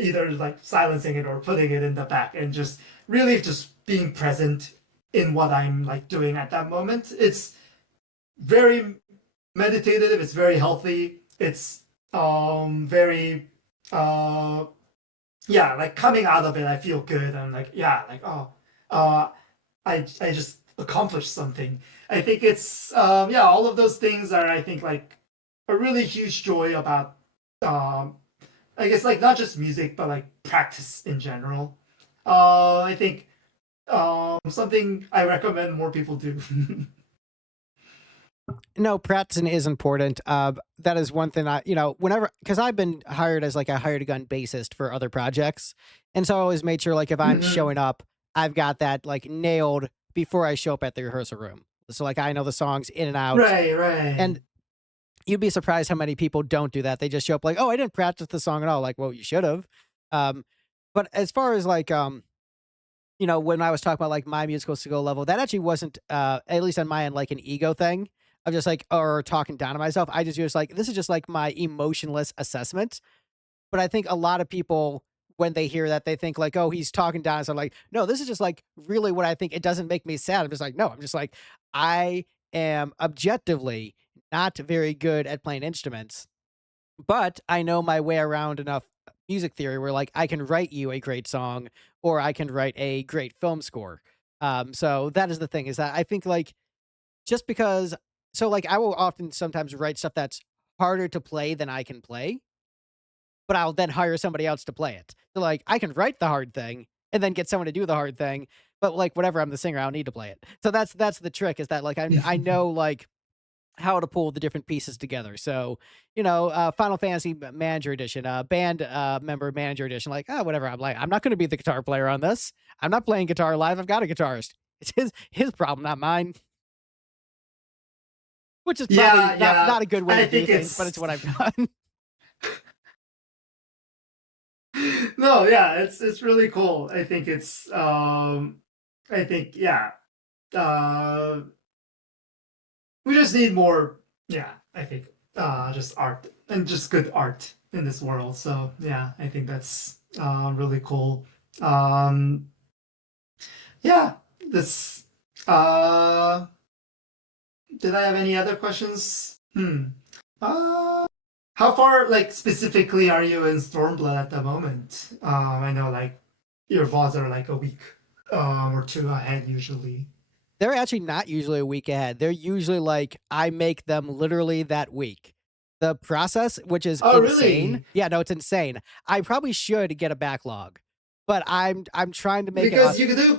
either like silencing it or putting it in the back, and just really just being present in what I'm like doing at that moment. It's very meditative, it's very healthy, it's very uh yeah, like coming out of it, I feel good. I'm like, yeah, like, oh, uh, I just accomplished something. I think it's yeah, all of those things are, I think, like a really huge joy about um I guess like not just music but like practice in general. I think something I recommend more people do. No, practicing is important. That is one thing whenever, because I've been hired as like a hired gun bassist for other projects, and so I always made sure like if I'm Hmm. showing up, I've got that like nailed before I show up at the rehearsal room. So like I know the songs in and out, Right, right. and you'd be surprised how many people don't do that. They just show up like, oh, I didn't practice the song at all. Like, well, you should have. Um, but as far as like when I was talking about like my musical skill level, that actually wasn't at least on my end like an ego thing of just like or talking down to myself. I just was like, this is just like my emotionless assessment. But I think a lot of people when they hear that they think like, oh, he's talking down. So I'm like, no, this is just like really what I think. It doesn't make me sad. I'm just like, no, I'm just like, I am objectively not very good at playing instruments, but I know my way around enough music theory where like I can write you a great song or I can write a great film score. So that is the thing is that I think like just because like I will often sometimes write stuff that's harder to play than I can play, but I'll then hire somebody else to play it. So like I can write the hard thing and then get someone to do the hard thing, but like whatever, I'm the singer, I don't need to play it. So that's the trick is that like I know like how to pull the different pieces together. So, Final Fantasy Manager Edition, band member manager edition, like, oh, whatever. I'm like, I'm not going to be the guitar player on this. I'm not playing guitar live. I've got a guitarist. It's his problem, not mine. Which is probably Yeah, not yeah. not a good way to I do think things, but it's it's what I've done. no, yeah, it's really cool. I think yeah. Uh we just need more, yeah, I think just art and just good art in this world. So yeah, I think that's really cool. Um yeah, this did I have any other questions? Uh how far like specifically are you in Stormblood at the moment? I know like your VODs are like a week or two ahead usually. They're actually not usually a week ahead. They're usually like I make them literally that week. The process, which is Oh insane. really? Yeah, no, it's insane. I probably should get a backlog, but I'm trying to make it Because you could do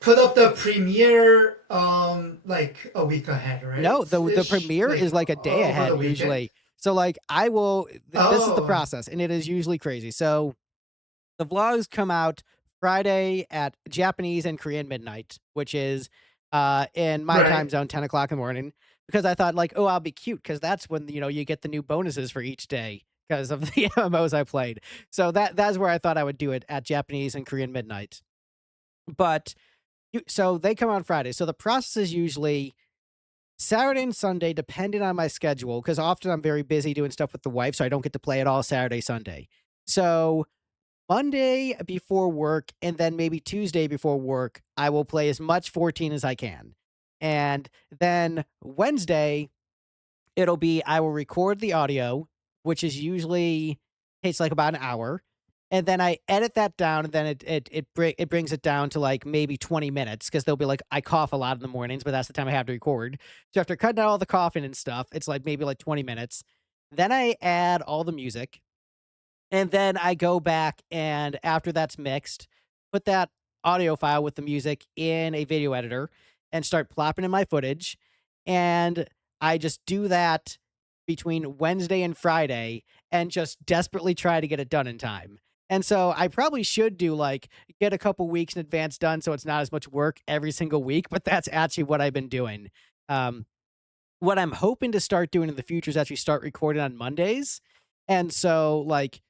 put up the premiere like a week ahead, right? no, the Ish, premiere like is like a day over ahead the weekend. usually. So like I will this is the Oh, process and it is usually crazy. So the vlogs come out Friday at Japanese and Korean midnight, which is in my time right. zone 10 o'clock in the morning because I thought like, oh, I'll be cute because that's when you get the new bonuses for each day because of the MMOs I played. So that's where I thought I would do it at Japanese and Korean midnight. But so they come on Friday. So the process is usually Saturday and Sunday, depending on my schedule, because often I'm very busy doing stuff with the wife, so I don't get to play it all Saturday, Sunday. So Monday before work and then maybe Tuesday before work, I will play as much 14 as I can. And then Wednesday, it'll be I will record the audio, which is usually takes like about an hour. And then I edit that down, and then it brings it down to like maybe 20 minutes because they'll be like I cough a lot in the mornings, but that's the time I have to record. So after cutting out all the coughing and stuff, it's like maybe like 20 minutes. Then I add all the music, And then I go back and after that's mixed, put that audio file with the music in a video editor and start plopping in my footage. And I just do that between Wednesday and Friday and just desperately try to get it done in time. And so I probably should do like get a couple weeks in advance done so it's not as much work every single week, but that's actually what I've been doing. Um, what I'm hoping to start doing in the future is actually start recording on Mondays. And so like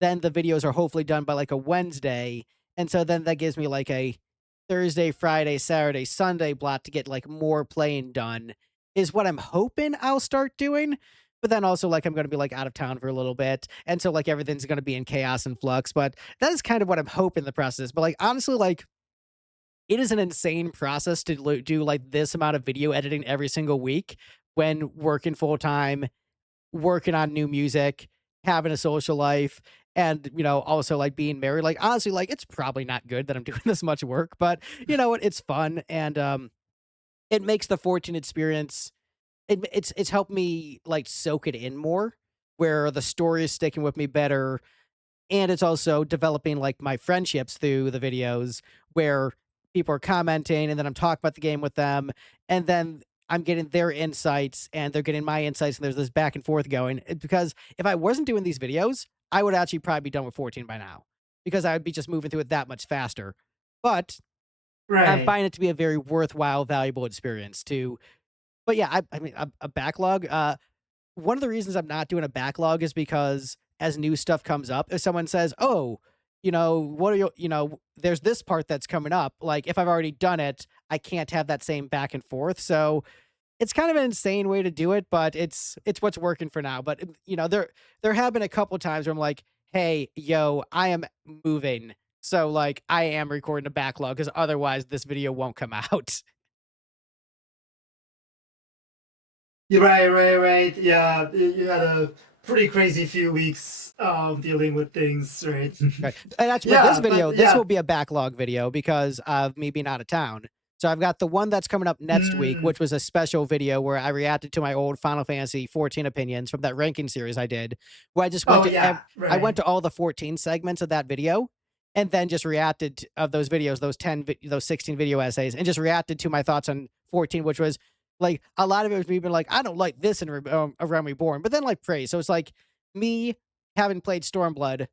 then the videos are hopefully done by like a Wednesday. And so then that gives me like a Thursday, Friday, Saturday, Sunday block to get like more playing done is what I'm hoping I'll start doing. But then also like I'm going to be like out of town for a little bit. And so like everything's going to be in chaos and flux. But that is kind of what I'm hoping the process. But like honestly, like it is an insane process to do like this amount of video editing every single week when working full time, working on new music, having a social life, and also like being married. Like honestly, like it's probably not good that I'm doing this much work, but you know what? It's fun and it makes the 14 experience. It's helped me like soak it in more, where the story is sticking with me better and it's also developing like my friendships through the videos where people are commenting and then I'm talking about the game with them and then I'm getting their insights and they're getting my insights and there's this back and forth going. Because if I wasn't doing these videos, I would actually probably be done with 14 by now because I would be just moving through it that much faster. But I'm Right. finding it to be a very worthwhile, valuable experience to. But yeah, I mean, a backlog. One of the reasons I'm not doing a backlog is because as new stuff comes up, if someone says, "Oh, what are there's this part that's coming up." Like if I've already done it, I can't have that same back and forth. So it's kind of an insane way to do it, but it's what's working for now. But there have been a couple times where I'm like, "Hey, yo, I am moving." So like I am recording a backlog because otherwise this video won't come out. You're right, right, right. Yeah, you had a pretty crazy few weeks dealing with things, right? Right. And actually, but Yeah, but this yeah. will be a backlog video because of me being out of town. So I've got the one that's coming up next week, Mm, which was a special video where I reacted to my old Final Fantasy 14 opinions from that ranking series I did, where I just went oh to yeah, I right. went to all the 14 segments of that video and then just reacted of those videos, those 10 those 16 video essays and just reacted to my thoughts on 14, which was like a lot of it was me being like, I don't like this in Around Reborn, but then like praise. So it's like me having played Stormblood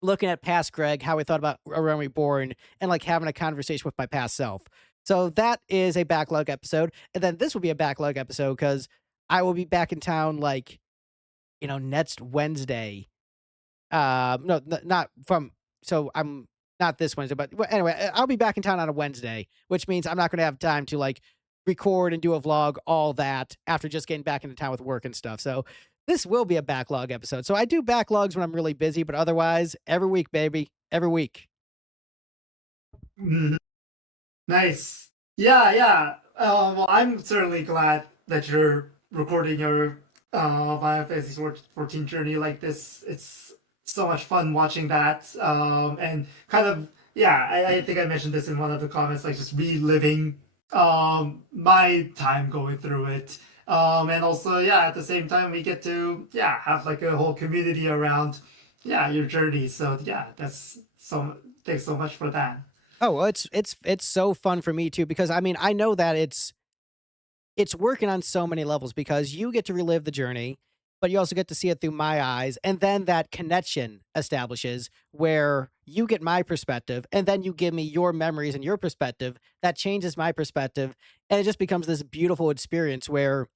looking at past Greg, how he thought about Around Reborn, and like having a conversation with my past self. So that is a backlog episode. And then this will be a backlog episode because I will be back in town like, next Wednesday. No, not from, so I'm not this Wednesday, but anyway, I'll be back in town on a Wednesday, which means I'm not going to have time to like record and do a vlog, all that after just getting back into town with work and stuff. So this will be a backlog episode. So I do backlogs when I'm really busy, but otherwise, every week, baby, every week. Mhm. Nice. Yeah, yeah. Well, I'm certainly glad that you're recording your Final Fantasy 14 journey like this. It's so much fun watching that. And kind of, yeah, I think I mentioned this in one of the comments, like just reliving my time going through it. And also, yeah, at the same time, we get to, yeah, have like a whole community around, yeah, your journey. So, yeah, thanks so much for that. Oh, well, it's so fun for me too because I mean I know that it's working on so many levels because you get to relive the journey, but you also get to see it through my eyes. And then that connection establishes where you get my perspective and then you give me your memories and your perspective. That changes my perspective. And it just becomes this beautiful experience where,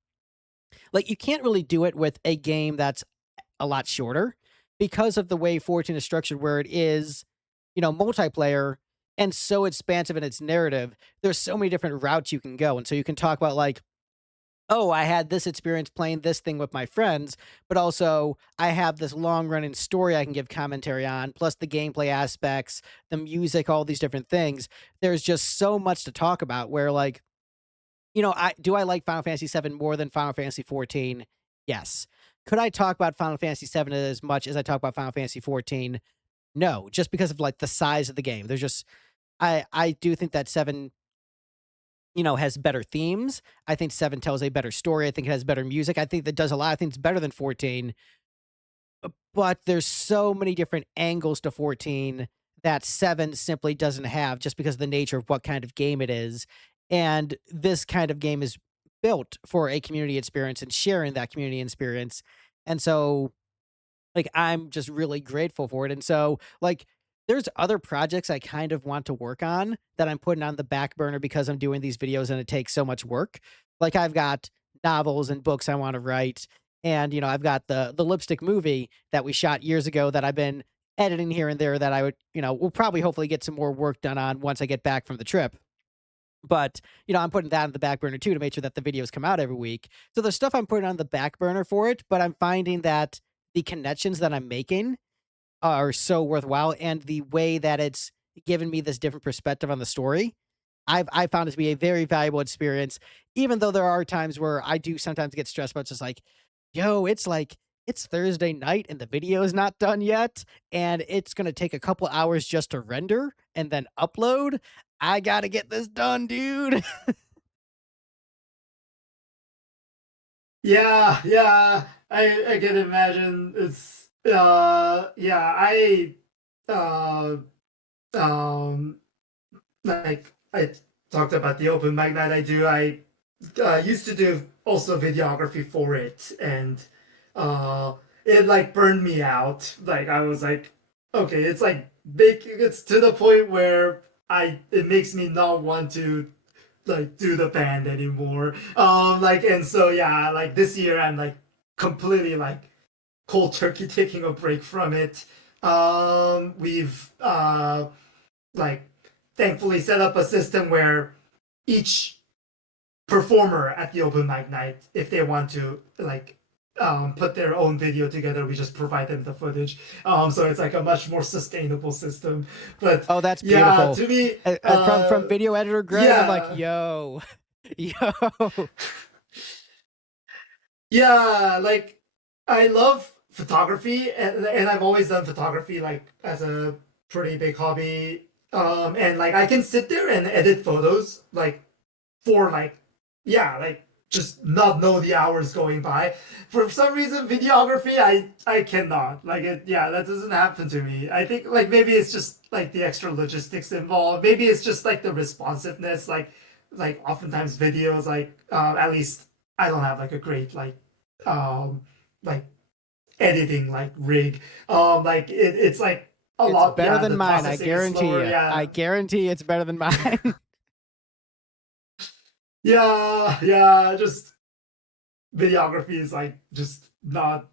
like, you can't really do it with a game that's a lot shorter because of the way 14 is structured, where it is, multiplayer and so expansive in its narrative. There's so many different routes you can go. And so you can talk about, like, oh, I had this experience playing this thing with my friends, but also I have this long running story I can give commentary on, plus the gameplay aspects, the music, all these different things. There's just so much to talk about where like, I like Final Fantasy 7 more than Final Fantasy 14? Yes. Could I talk about Final Fantasy 7 as much as I talk about Final Fantasy 14? No, just because of like the size of the game. There's just I do think that 7 has better themes. I think 7 tells a better story. I think it has better music. I think that does a lot of things better than 14. but there's so many different angles to 14 that 7 simply doesn't have just because of the nature of what kind of game it is. And this kind of game is built for a community experience and sharing that community experience. And so like, I'm just really grateful for it, and so, like, there's other projects I kind of want to work on that I'm putting on the back burner because I'm doing these videos and it takes so much work. Like, I've got novels and books I wanna write, and, I've got the Lipstick movie that we shot years ago that I've been editing here and there that I would will probably hopefully get some more work done on once I get back from the trip. But, I'm putting that on the back burner too to make sure that the videos come out every week. So there's stuff I'm putting on the back burner for it, but I'm finding that the connections that I'm making are so worthwhile, and the way that it's given me this different perspective on the story, I found it to be a very valuable experience, even though there are times where I do sometimes get stressed about just like, "Yo, it's Thursday night and the video is not done yet, and it's gonna take a couple hours just to render and then upload. I gotta get this done, dude." Yeah, yeah. I can imagine. It's yeah, uh um like I talked about the open mic night I do. I used to do also videography for it, and uh it like burned me out. Like I was like, okay, it's like big, it's to the point where I it makes me not want to like do the band anymore. Like, and so yeah, like this year I'm like completely like cold turkey taking a break from it. We've like thankfully set up a system where each performer at the open mic night, if they want to like put their own video together, we just provide them the footage. So it's like a much more sustainable system. But Oh, that's yeah, beautiful. to me, From video editor Greg, I'm like, yeah, "Yo, yo." yeah, like I love photography, and I've always done photography like as a pretty big hobby. And like I can sit there and edit photos like for like yeah, like just not know the hours going by. For some reason, videography, I cannot like it. Yeah, that doesn't happen to me. I think like maybe it's just like the extra logistics involved. Maybe it's just like the responsiveness. Like oftentimes videos like at least I don't have like a great um like editing like rig. Like it's like a It's lot. better Yeah, than the mine, I processing is guarantee slower. you. I Yeah. guarantee it's better than mine. Yeah, yeah, just videography is like just not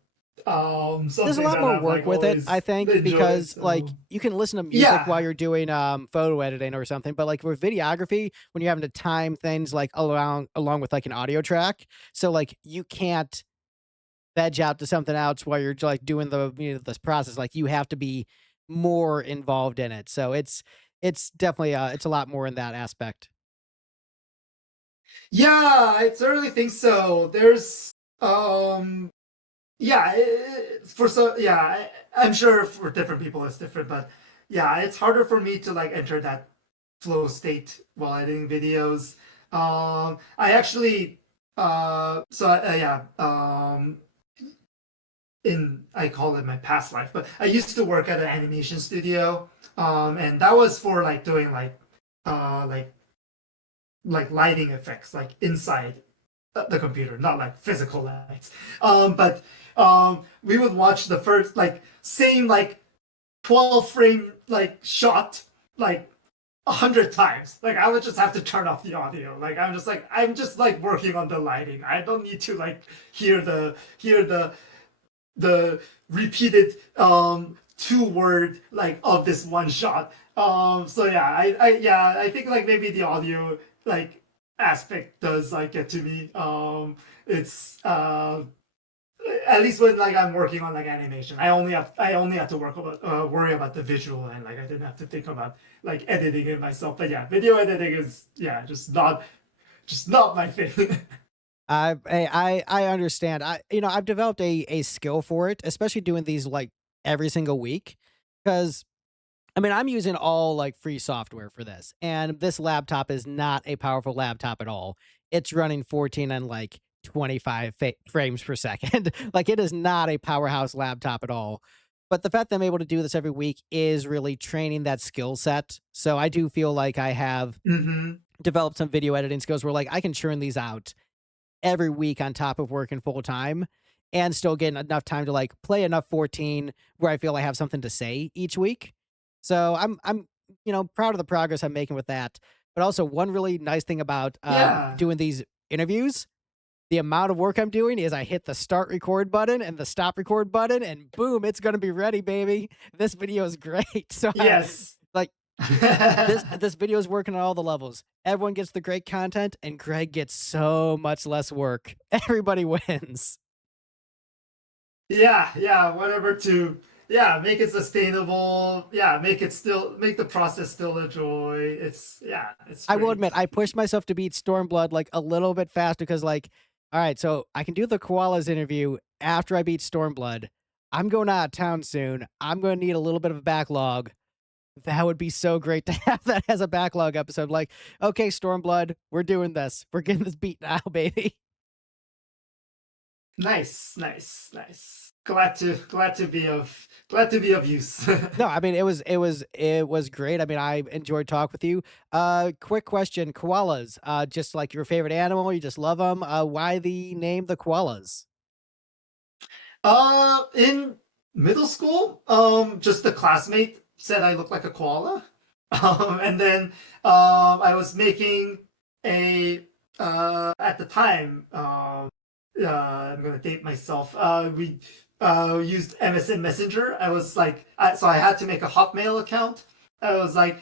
There's a something lot that more I've work like with it, I always think, enjoyed. because, like, So you can listen to music while yeah. you're doing, photo editing or something, but, like, with videography, when you're having to time things, like, along with, like, an audio track, so, like, you can't veg out to something else while you're, like, doing this process, like, you have to be more involved in it, so it's definitely, it's a lot more in that aspect. Yeah, I certainly think so. There's yeah, for so yeah, I'm sure for different people it's different, but yeah, it's harder for me to like enter that flow state while editing videos. I actually yeah, in I call it my past life, but I used to work at an animation studio, and that was for like doing uh like like lighting effects like inside the computer, not like physical lights. But we would watch the first like same like 12 frame like shot like 100 times. Like I would just have to turn off the audio. Like I'm just like working on the lighting. I don't need to like hear the repeated two word like of this one shot. So yeah, yeah, I think like maybe the audio like aspect does like get to me. It's at least when like I'm working on like animation, I only have to worry about the visual, and like I didn't have to think about like editing it myself. But yeah, video editing is yeah just not my thing. I understand. I've developed a skill for it, especially doing these like every single week. Because I mean, I'm using all like free software for this, and this laptop is not a powerful laptop at all. It's running 14 on like 25 frames per second. Like, it is not a powerhouse laptop at all. But the fact that I'm able to do this every week is really training that skill set. So I do feel like I have Hmm. developed some video editing skills where like I can churn these out every week on top of working full time and still getting enough time to like play enough 14 where I feel I have something to say each week. So I'm proud of the progress I'm making with that. But also one really nice thing about Yeah. doing these interviews, the amount of work I'm doing is I hit the start record button and the stop record button and boom, it's going to be ready, baby. This video is great. So Yes. like this video is working on all the levels. Everyone gets the great content, and Greg gets so much less work. Everybody wins. Yeah, yeah, whatever to, yeah, make it sustainable. Yeah, make the process still a joy. Yeah, it's I will great. admit, I pushed myself to beat Stormblood like a little bit faster because, like, all right, so I can do the Koalas interview after I beat Stormblood. I'm going out of town soon. I'm going to need a little bit of a backlog. That would be so great to have that as a backlog episode. Like, okay, Stormblood, we're doing this. We're getting this beat now, baby. Nice, nice, nice. Glad to be of use. No, I mean it was great. I mean, I enjoyed talk with you. Quick question: koalas, just like your favorite animal, you just love them. Why the name the koalas? In middle school, just a classmate said I look like a koala. And then I was making a at the time, I'm gonna date myself. We used MSN Messenger. I was like, so I had to make a Hotmail account. I was like,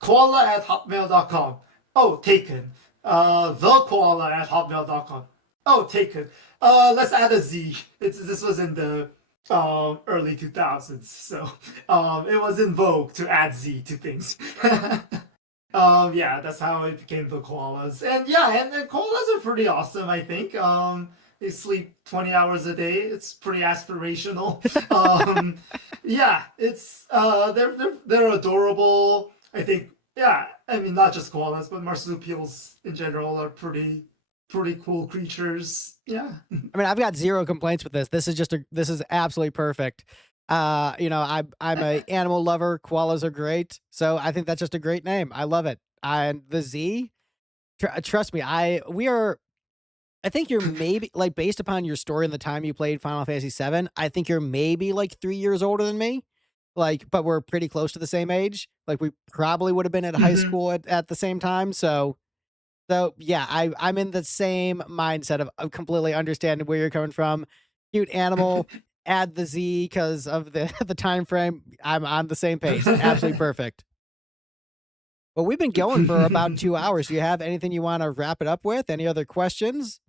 koala at hotmail.com. Oh, taken. The koala at hotmail.com. Oh, taken. Let's add a Z. This was in the early 2000s, so it was in vogue to add Z to things. Yeah, that's how it became the koalas. And yeah, and koalas are pretty awesome, I think. They sleep 20 hours a day. It's pretty aspirational. Yeah, it's they're adorable. I think, yeah, I mean, not just koalas, but marsupials in general are pretty cool creatures. Yeah. I mean, I've got zero complaints with this. This is absolutely perfect. I'm a animal lover. Koalas are great, so I think that's just a great name. I love it. And the Z, trust me, we are. I think you're maybe like based upon your story and the time you played Final Fantasy VII. I think you're maybe like 3 years older than me. Like, but we're pretty close to the same age. Like, we probably would have been at high Hmm. school at the same time. So yeah, I'm in the same mindset of completely understanding where you're coming from. Cute animal, add the Z because of the the time frame. I'm on the same page. Absolutely perfect. Well, we've been going for about 2 hours. Do you have anything you want to wrap it up with? Any other questions?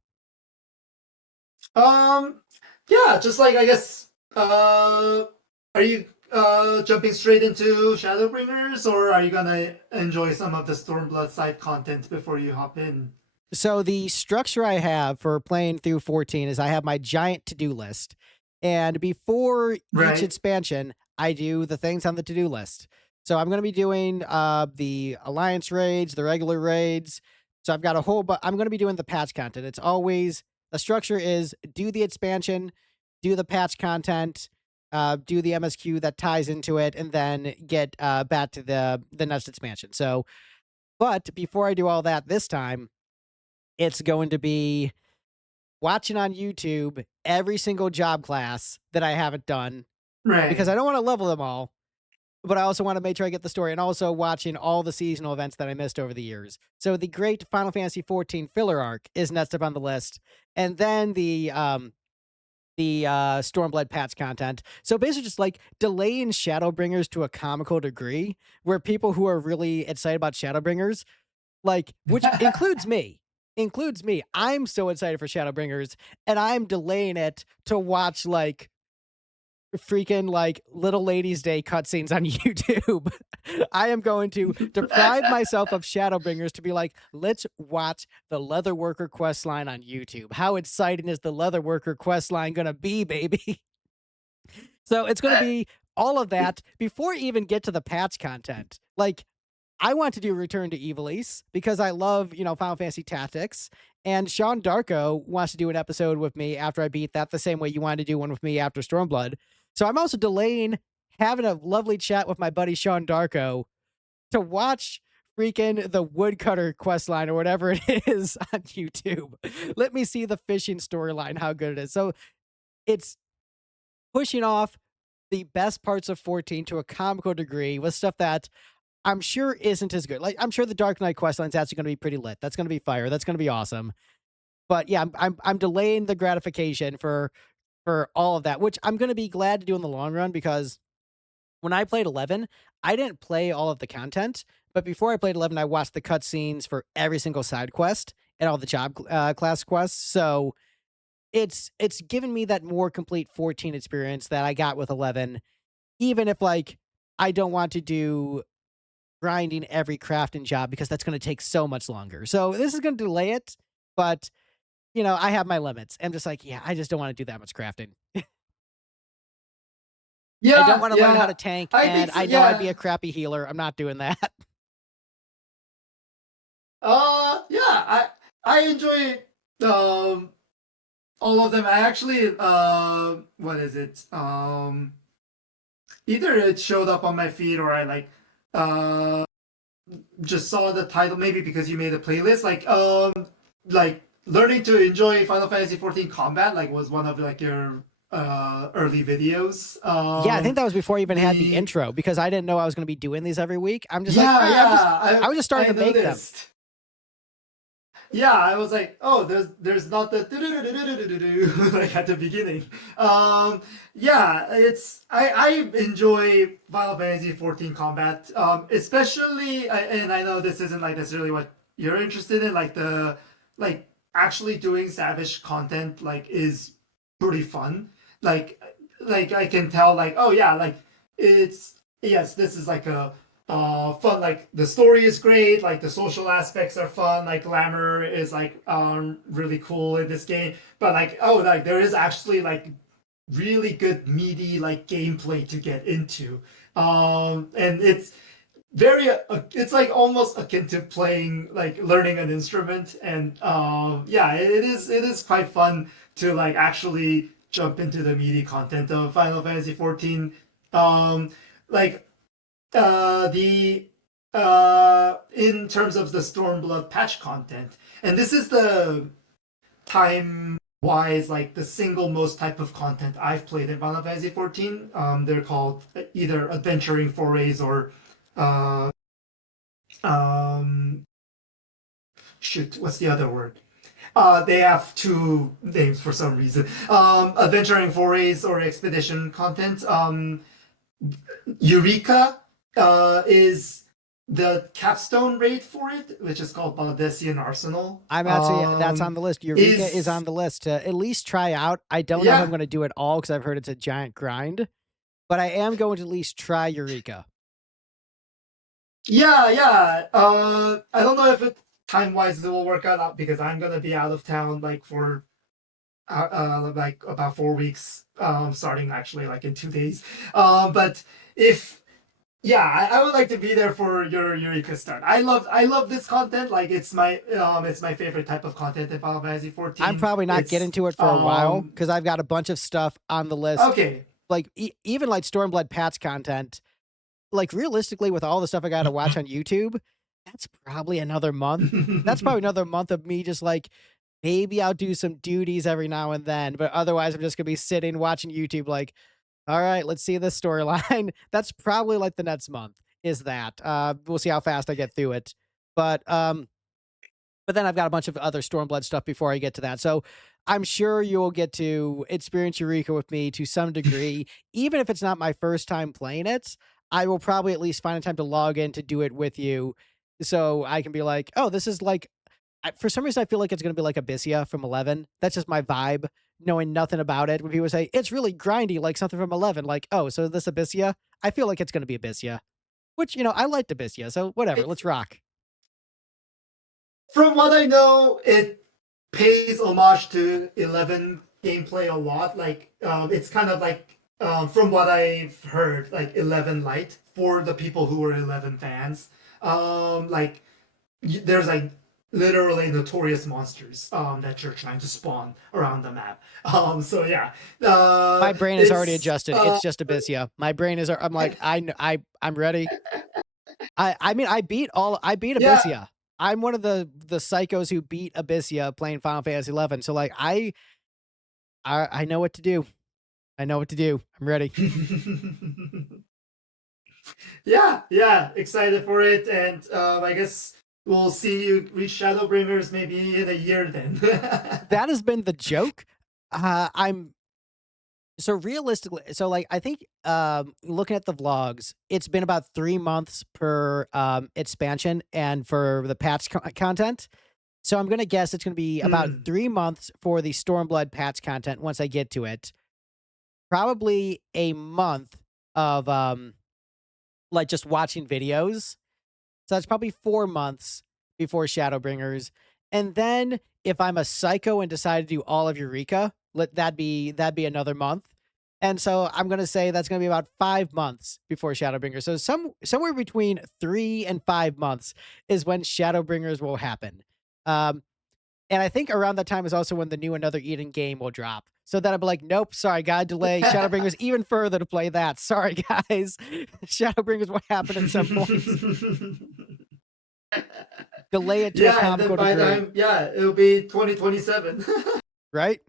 um, yeah, just like I guess, are you jumping straight into Shadowbringers, or are you gonna enjoy some of the Stormblood side content before you hop in? So the structure I have for playing through 14 is I have my giant to-do list. And before each Right. expansion, I do the things on the to-do list. So I'm going to be doing the alliance raids, the regular raids. So I've got a whole but I'm going to be doing the patch content. It's always the structure is do the expansion, do the patch content, do the MSQ that ties into it, and then get back to the next expansion. So, but before I do all that this time, it's going to be watching on YouTube every single job class that I haven't done because Right. I don't want to level them all, but I also want to make sure I get the story and also watching all the seasonal events that I missed over the years. So the great Final Fantasy 14 filler arc is next up on the list, and then the Stormblood patch content. So basically just like delaying Shadowbringers to a comical degree where people who are really excited about Shadowbringers like, which includes me. I'm so excited for Shadowbringers, and I'm delaying it to watch, like, freaking, like, Little Ladies' Day cutscenes on YouTube. I am going to deprive myself of Shadowbringers to be like, "Let's watch the leather worker quest line on YouTube. How exciting is the leather worker quest line gonna be, baby?" So, it's gonna be all of that before I even get to the patch content. Like, I want to do Return to Evil East because I love, Final Fantasy Tactics, And Sean Darko wants to do an episode with me after I beat that, the same way you wanted to do one with me after Stormblood. So I'm also delaying having a lovely chat with my buddy Sean Darko to watch freaking the woodcutter quest line or whatever it is on YouTube. Let me see the fishing storyline, how good it is. So it's pushing off the best parts of 14 to a comical degree with stuff that I'm sure isn't as good. Like, I'm sure the Dark Knight quest line's actually going to be pretty lit. That's going to be fire. That's going to be awesome. But yeah, I'm delaying the gratification for all of that, which I'm going to be glad to do in the long run, because when I played 11, I didn't play all of the content, but before I played 11, I watched the cutscenes for every single side quest and all the job class quests. So it's given me that more complete 14 experience that I got with 11, even if like I don't want to do grinding every crafting job because that's going to take so much longer. So this is going to delay it, but I have my limits. I'm just like, yeah, I just don't want to do that much crafting. I don't Yeah, want to learn how yeah. to tank, I think and so, I know I'd be yeah. a crappy healer. I'm not doing that. Yeah, I enjoy um all of them. I actually what is it? Either it showed up on my feed or I like uh just saw the title, maybe because you made a playlist. Like learning to enjoy Final Fantasy 14 combat like was one of like your early videos. Yeah, I think that was before I even had the The intro, because I didn't know I was going to be doing these every week. I'm just like, Yeah, I was just starting I to make them. noticed. Yeah, I was like, oh, there's not the like at the beginning. Yeah, it's I enjoy Final Fantasy 14 combat, especially, and I know this isn't like necessarily what you're interested in, like the like actually doing Savage content like is pretty fun. Like like I can tell like, oh yeah, like it's yes, this is like a fun. Like the story is great, like the social aspects are fun, like glamour is like really cool in this game, but like, oh, like there is actually like really good meaty like gameplay to get into, and it's very it's like almost akin to playing like learning an instrument. And yeah, it is quite fun to like actually jump into the meaty content of Final Fantasy 14. Like the in terms of the Stormblood patch content, and this is the time wise like the single most type of content I've played in Final Fantasy 14. They're called either adventuring forays or uh, um, shoot, what's the other word? They have two names for some reason. Adventuring forays or expedition content. Eureka is the capstone raid for it, which is called Baldesion Arsenal. I'm actually That's on the list. Eureka is Is on the list to at least try out. I don't know if I'm Yeah, going to do it all because I've heard it's a giant grind, but I am going to at least try Eureka. yeah. I don't know if it time wise it will work out because I'm gonna be out of town like for like about 4 weeks, starting actually like in 2 days. But if Yeah, I would like to be there for your Eureka start. I love this content. Like it's my favorite type of content in Final Fantasy I'm 14. probably not getting It's to it for a while because I've got a bunch of stuff on the list. okay. Like even like Stormblood patch content. Like realistically, with all the stuff I got to watch on YouTube, that's probably another month. That's probably another month of me just like, maybe I'll do some duties every now and then, but otherwise I'm just gonna be sitting watching YouTube like, all right, let's see this storyline. That's probably like the next month is that. We'll see how fast I get through it. But but then I've got a bunch of other Stormblood stuff before I get to that. So I'm sure you'll get to experience Eureka with me to some degree. Even if it's not my first time playing it, I will probably at least find a time to log in to do it with you. So I can be like, oh, this is like, for some reason, I feel like it's going to be like Abyssia from 11. That's just my vibe, knowing nothing about it. When people say it's really grindy, like something from 11, like, oh, so this Abyssia? I feel like it's going to be Abyssia, which, I liked Abyssia. So whatever, let's rock. From what I know, it pays homage to 11 gameplay a lot. Like it's kind of like from what I've heard, like 11 Lite for the people who are 11 fans. Like there's like literally notorious monsters that you're trying to spawn around the map. So yeah, My brain is already it's adjusted. It's just Abyssia. My brain is. I'm like, I'm ready. I mean, I beat yeah. Abyssia. I'm one of the psychos who beat Abyssia playing Final Fantasy 11. So like, I know what to do. I know what to do. I'm ready. Yeah, yeah, excited for it, and I guess we'll see you reach Shadowbringers maybe in a year then. That has been the joke. I'm so realistically, so like I think looking at the vlogs, it's been about 3 months per expansion and for the patch content. So I'm gonna guess it's gonna be about Hmm. 3 months for the Stormblood patch content once I get to it. Probably a month of like just watching videos. So that's probably 4 months before Shadowbringers. And then if I'm a psycho and decide to do all of Eureka, let that'd be another month. And so I'm gonna say that's gonna be about 5 months before Shadowbringers. So somewhere between 3 and 5 months is when Shadowbringers will happen. Um, and I think around that time is also when the new Another Eden game will drop. So then I'll be like, nope, sorry, gotta delay Shadowbringers even further to play that. Sorry, guys. Shadowbringers will happen at some point. Delay it to a Yeah, and then comical by the degree, time, yeah, it'll be 2027. right?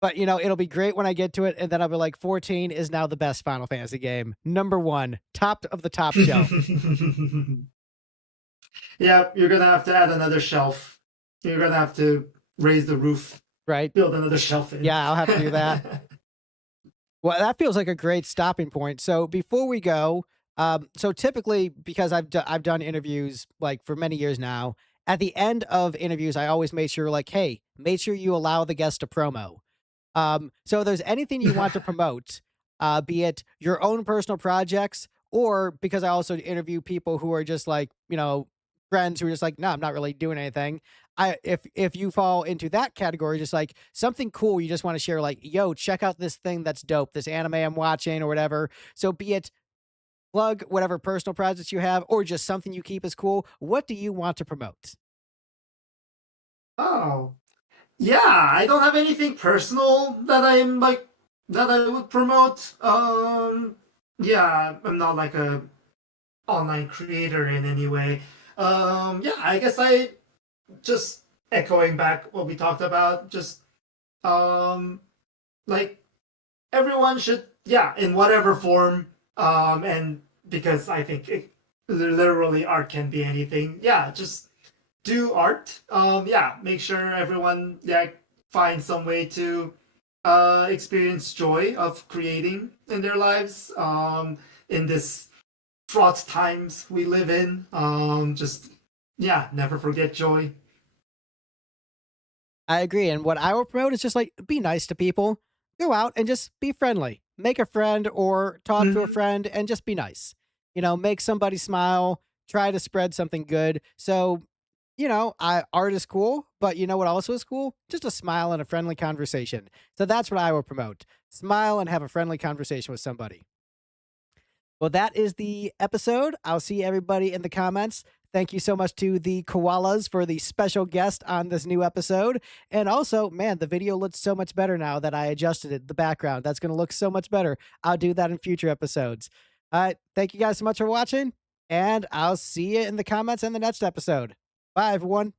But it'll be great when I get to it, and then I'll be like, 14 is now the best Final Fantasy game. Number one, top of the top shelf, Yeah, you're gonna have to add another shelf. You're gonna have to raise the roof, right? build another shelf in. Yeah, I'll have to do that. Well, that feels like a great stopping point. So before we go, so typically because I've done interviews like for many years now, at the end of interviews, I always make sure like, hey, make sure you allow the guest to promo. So if there's anything you want to promote, be it your own personal projects, or because I also interview people who are just like, friends who are just like, no, I'm not really doing anything. If you fall into that category, just like something cool you just want to share, like, yo, check out this thing that's dope, this anime I'm watching or whatever. So be it plug whatever personal projects you have or just something you keep as cool. What do you want to promote? Oh, yeah, I don't have anything personal that I'm like that I would promote. Yeah, I'm not like a online creator in any way. Yeah, I guess I just echoing back what we talked about. Just um, like everyone should, yeah, in whatever form. And because I think literally art can be anything. Yeah, just do art. Yeah, make sure everyone, yeah, finds some way to experience joy of creating in their lives. In this fraught times we live in. Just yeah, never forget joy. I agree. And what I will promote is just like be nice to people, go out and just be friendly, make a friend or talk to a Hmm. friend and just be nice. Make somebody smile, try to spread something good. So, art is cool, but you know what also is cool? Just a smile and a friendly conversation. So that's what I will promote. Smile and have a friendly conversation with somebody. Well, that is the episode. I'll see everybody in the comments. Thank you so much to the koalas for the special guest on this new episode. And also, man, the video looks so much better now that I adjusted it, the background. That's going to look so much better. I'll do that in future episodes. All right. Thank you guys so much for watching, and I'll see you in the comments in the next episode. Bye, everyone.